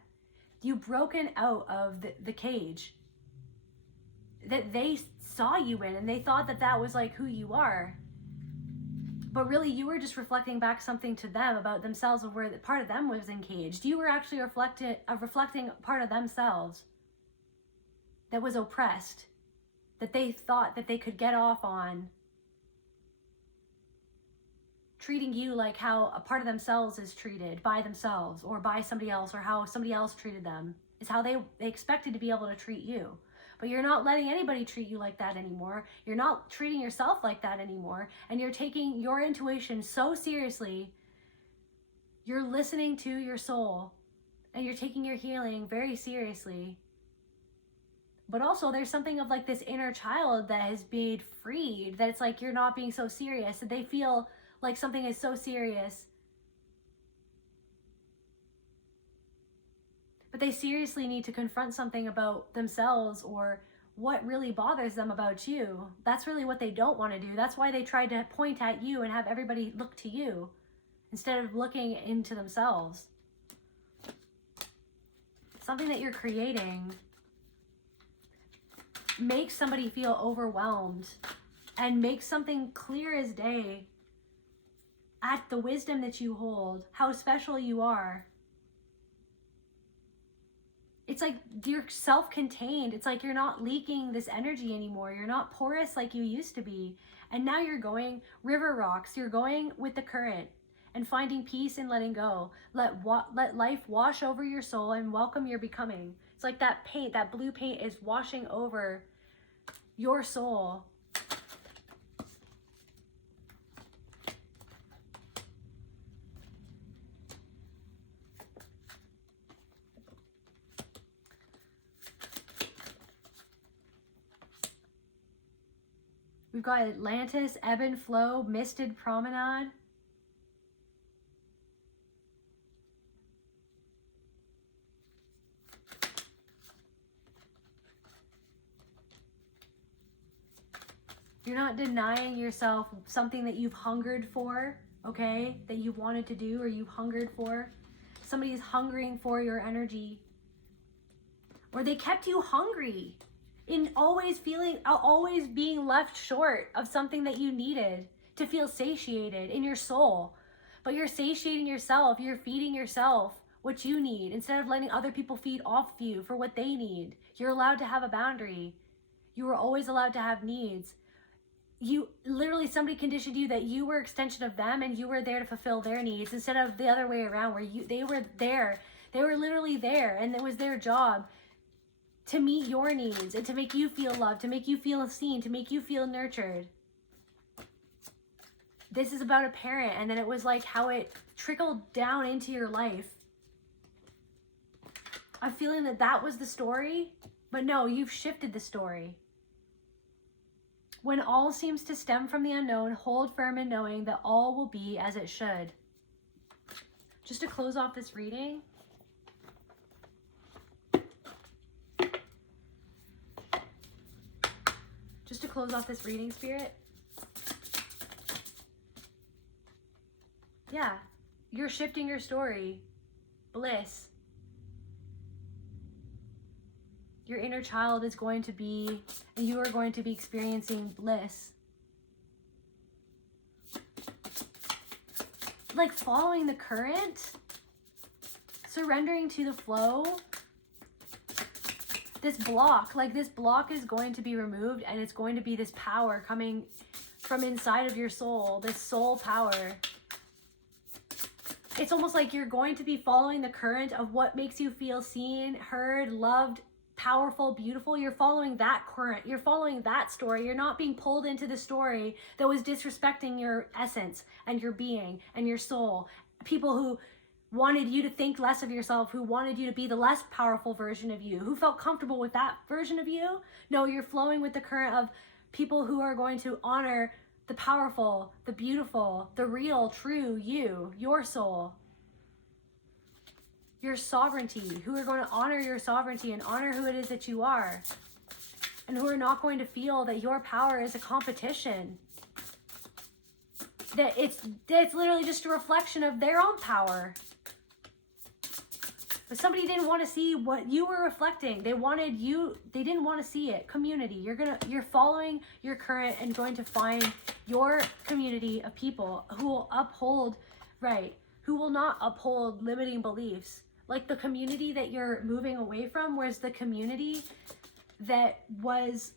You've broken out of the cage that they saw you in, and they thought that that was like who you are. But really, you were just reflecting back something to them about themselves, of where part of them was encaged. You were actually reflecting part of themselves that was oppressed. that they thought that they could get off on treating you like how a part of themselves is treated by themselves or by somebody else, or how somebody else treated them, is how they expected to be able to treat you. But you're not letting anybody treat you like that anymore. You're not treating yourself like that anymore. And you're taking your intuition so seriously. You're listening to your soul, and you're taking your healing very seriously. But also there's something of like this inner child that has been freed, that it's like you're not being so serious, that they feel like something is so serious. But they seriously need to confront something about themselves or what really bothers them about you. That's really what they don't want to do. That's why they tried to point at you and have everybody look to you instead of looking into themselves. Something that you're creating makes somebody feel overwhelmed and makes something clear as day at the wisdom that you hold, how special you are. It's like you're self-contained. It's like you're not leaking this energy anymore. You're not porous like you used to be. And now you're going river rocks. You're going with the current and finding peace and letting go. Let life wash over your soul and welcome your becoming. It's like that paint, that blue paint is washing over your soul. We've got Atlantis, ebb and flow, misted promenade. You're not denying yourself something that you've hungered for, okay? That you wanted to do or you've hungered for. Somebody's hungering for your energy. Or they kept you hungry in always being left short of something that you needed to feel satiated in your soul. But you're satiating yourself. You're feeding yourself what you need instead of letting other people feed off of you for what they need. You're allowed to have a boundary. You were always allowed to have needs. Somebody conditioned you that you were extension of them and you were there to fulfill their needs instead of the other way around where they were there. They were literally there, and it was their job to meet your needs and to make you feel loved, to make you feel seen, to make you feel nurtured. This is about a parent, and then it was like how it trickled down into your life. I'm feeling that was the story, but no, you've shifted the story. When all seems to stem from the unknown, hold firm in knowing that all will be as it should. Just to close off this reading, Spirit. Yeah, you're shifting your story. Bliss. Your inner child is going to be, and you are going to be experiencing bliss. Like following the current, surrendering to the flow. This block is going to be removed, and it's going to be this power coming from inside of your soul, this soul power. It's almost like you're going to be following the current of what makes you feel seen, heard, loved, powerful, beautiful. You're following that current. You're following that story. You're not being pulled into the story that was disrespecting your essence and your being and your soul. People who wanted you to think less of yourself, who wanted you to be the less powerful version of you, who felt comfortable with that version of you. No, you're flowing with the current of people who are going to honor the powerful, the beautiful, the real, true you, your soul, your sovereignty, who are going to honor your sovereignty and honor who it is that you are, and who are not going to feel that your power is a competition, that it's literally just a reflection of their own power. But somebody didn't want to see what you were reflecting. They didn't want to see it. Community. You're following your current and going to find your community of people who will uphold right, who will not uphold limiting beliefs. Like the community that you're moving away from was the community that was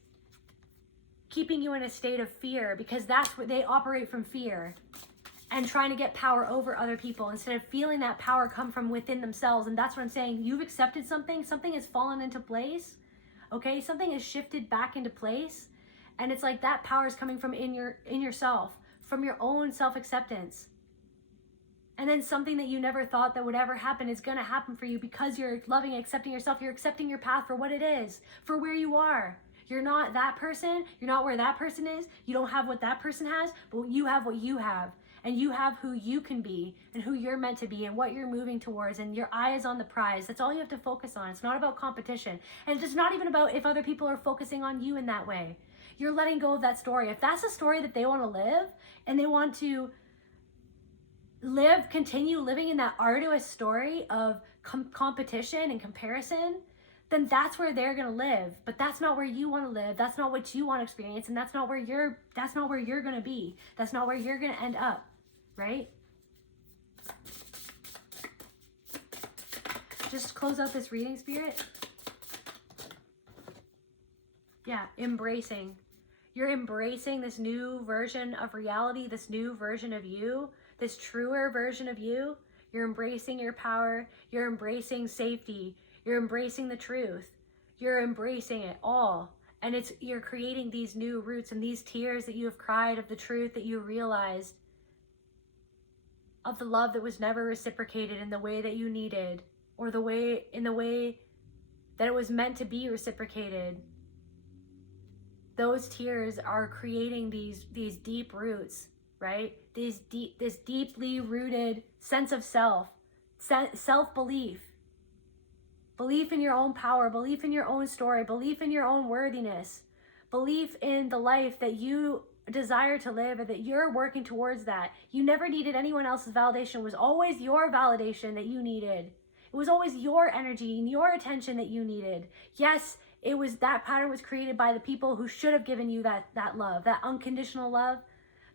keeping you in a state of fear, because that's where they operate, from fear and trying to get power over other people instead of feeling that power come from within themselves. And that's what I'm saying. You've accepted something. Something has fallen into place. Okay? Something has shifted back into place. And it's like that power is coming from in yourself, from your own self-acceptance. And then something that you never thought that would ever happen is going to happen for you because you're loving and accepting yourself. You're accepting your path for what it is, for where you are. You're not that person. You're not where that person is. You don't have what that person has, but you have what you have. And you have who you can be and who you're meant to be and what you're moving towards, and your eye is on the prize. That's all you have to focus on. It's not about competition. And it's not even about if other people are focusing on you in that way. You're letting go of that story. If that's a story that they want to live and they want to continue living in that arduous story of competition and comparison, then that's where they're going to live. But that's not where you want to live. That's not what you want to experience. And that's not where you're going to be. That's not where you're going to end up. Right? Just close out this reading, Spirit. Yeah, embracing. You're embracing this new version of reality, this new version of you, this truer version of you. You're embracing your power. You're embracing safety. You're embracing the truth. You're embracing it all. And you're creating these new roots and these tears that you have cried of the truth that you realized, of the love that was never reciprocated in the way that you needed, or in the way that it was meant to be reciprocated. Those tears are creating these deep roots, right? This deeply rooted sense of self-belief, belief in your own power, belief in your own story, belief in your own worthiness, belief in the life that you desire to live and that you're working towards that. You never needed anyone else's validation. It was always your validation that you needed. It was always your energy and your attention that you needed. Yes, it was that pattern was created by the people who should have given you that love, that unconditional love,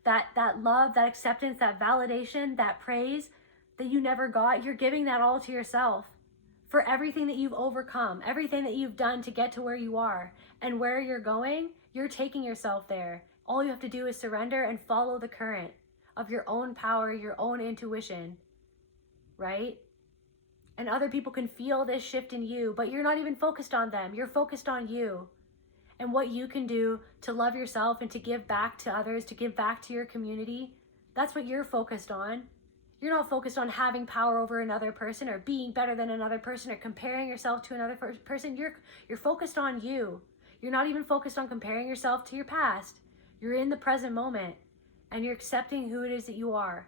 that love, that acceptance, that validation, that praise that you never got. You're giving that all to yourself for everything that you've overcome, everything that you've done to get to where you are and where you're going. You're taking yourself there. All you have to do is surrender and follow the current of your own power, your own intuition, right? And other people can feel this shift in you, but you're not even focused on them. You're focused on you and what you can do to love yourself and to give back to others, to give back to your community. That's what you're focused on. You're not focused on having power over another person or being better than another person or comparing yourself to another person. You're focused on you. You're not even focused on comparing yourself to your past. You're in the present moment and you're accepting who it is that you are.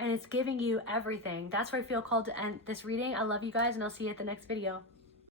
And it's giving you everything. That's where I feel called to end this reading. I love you guys, and I'll see you at the next video.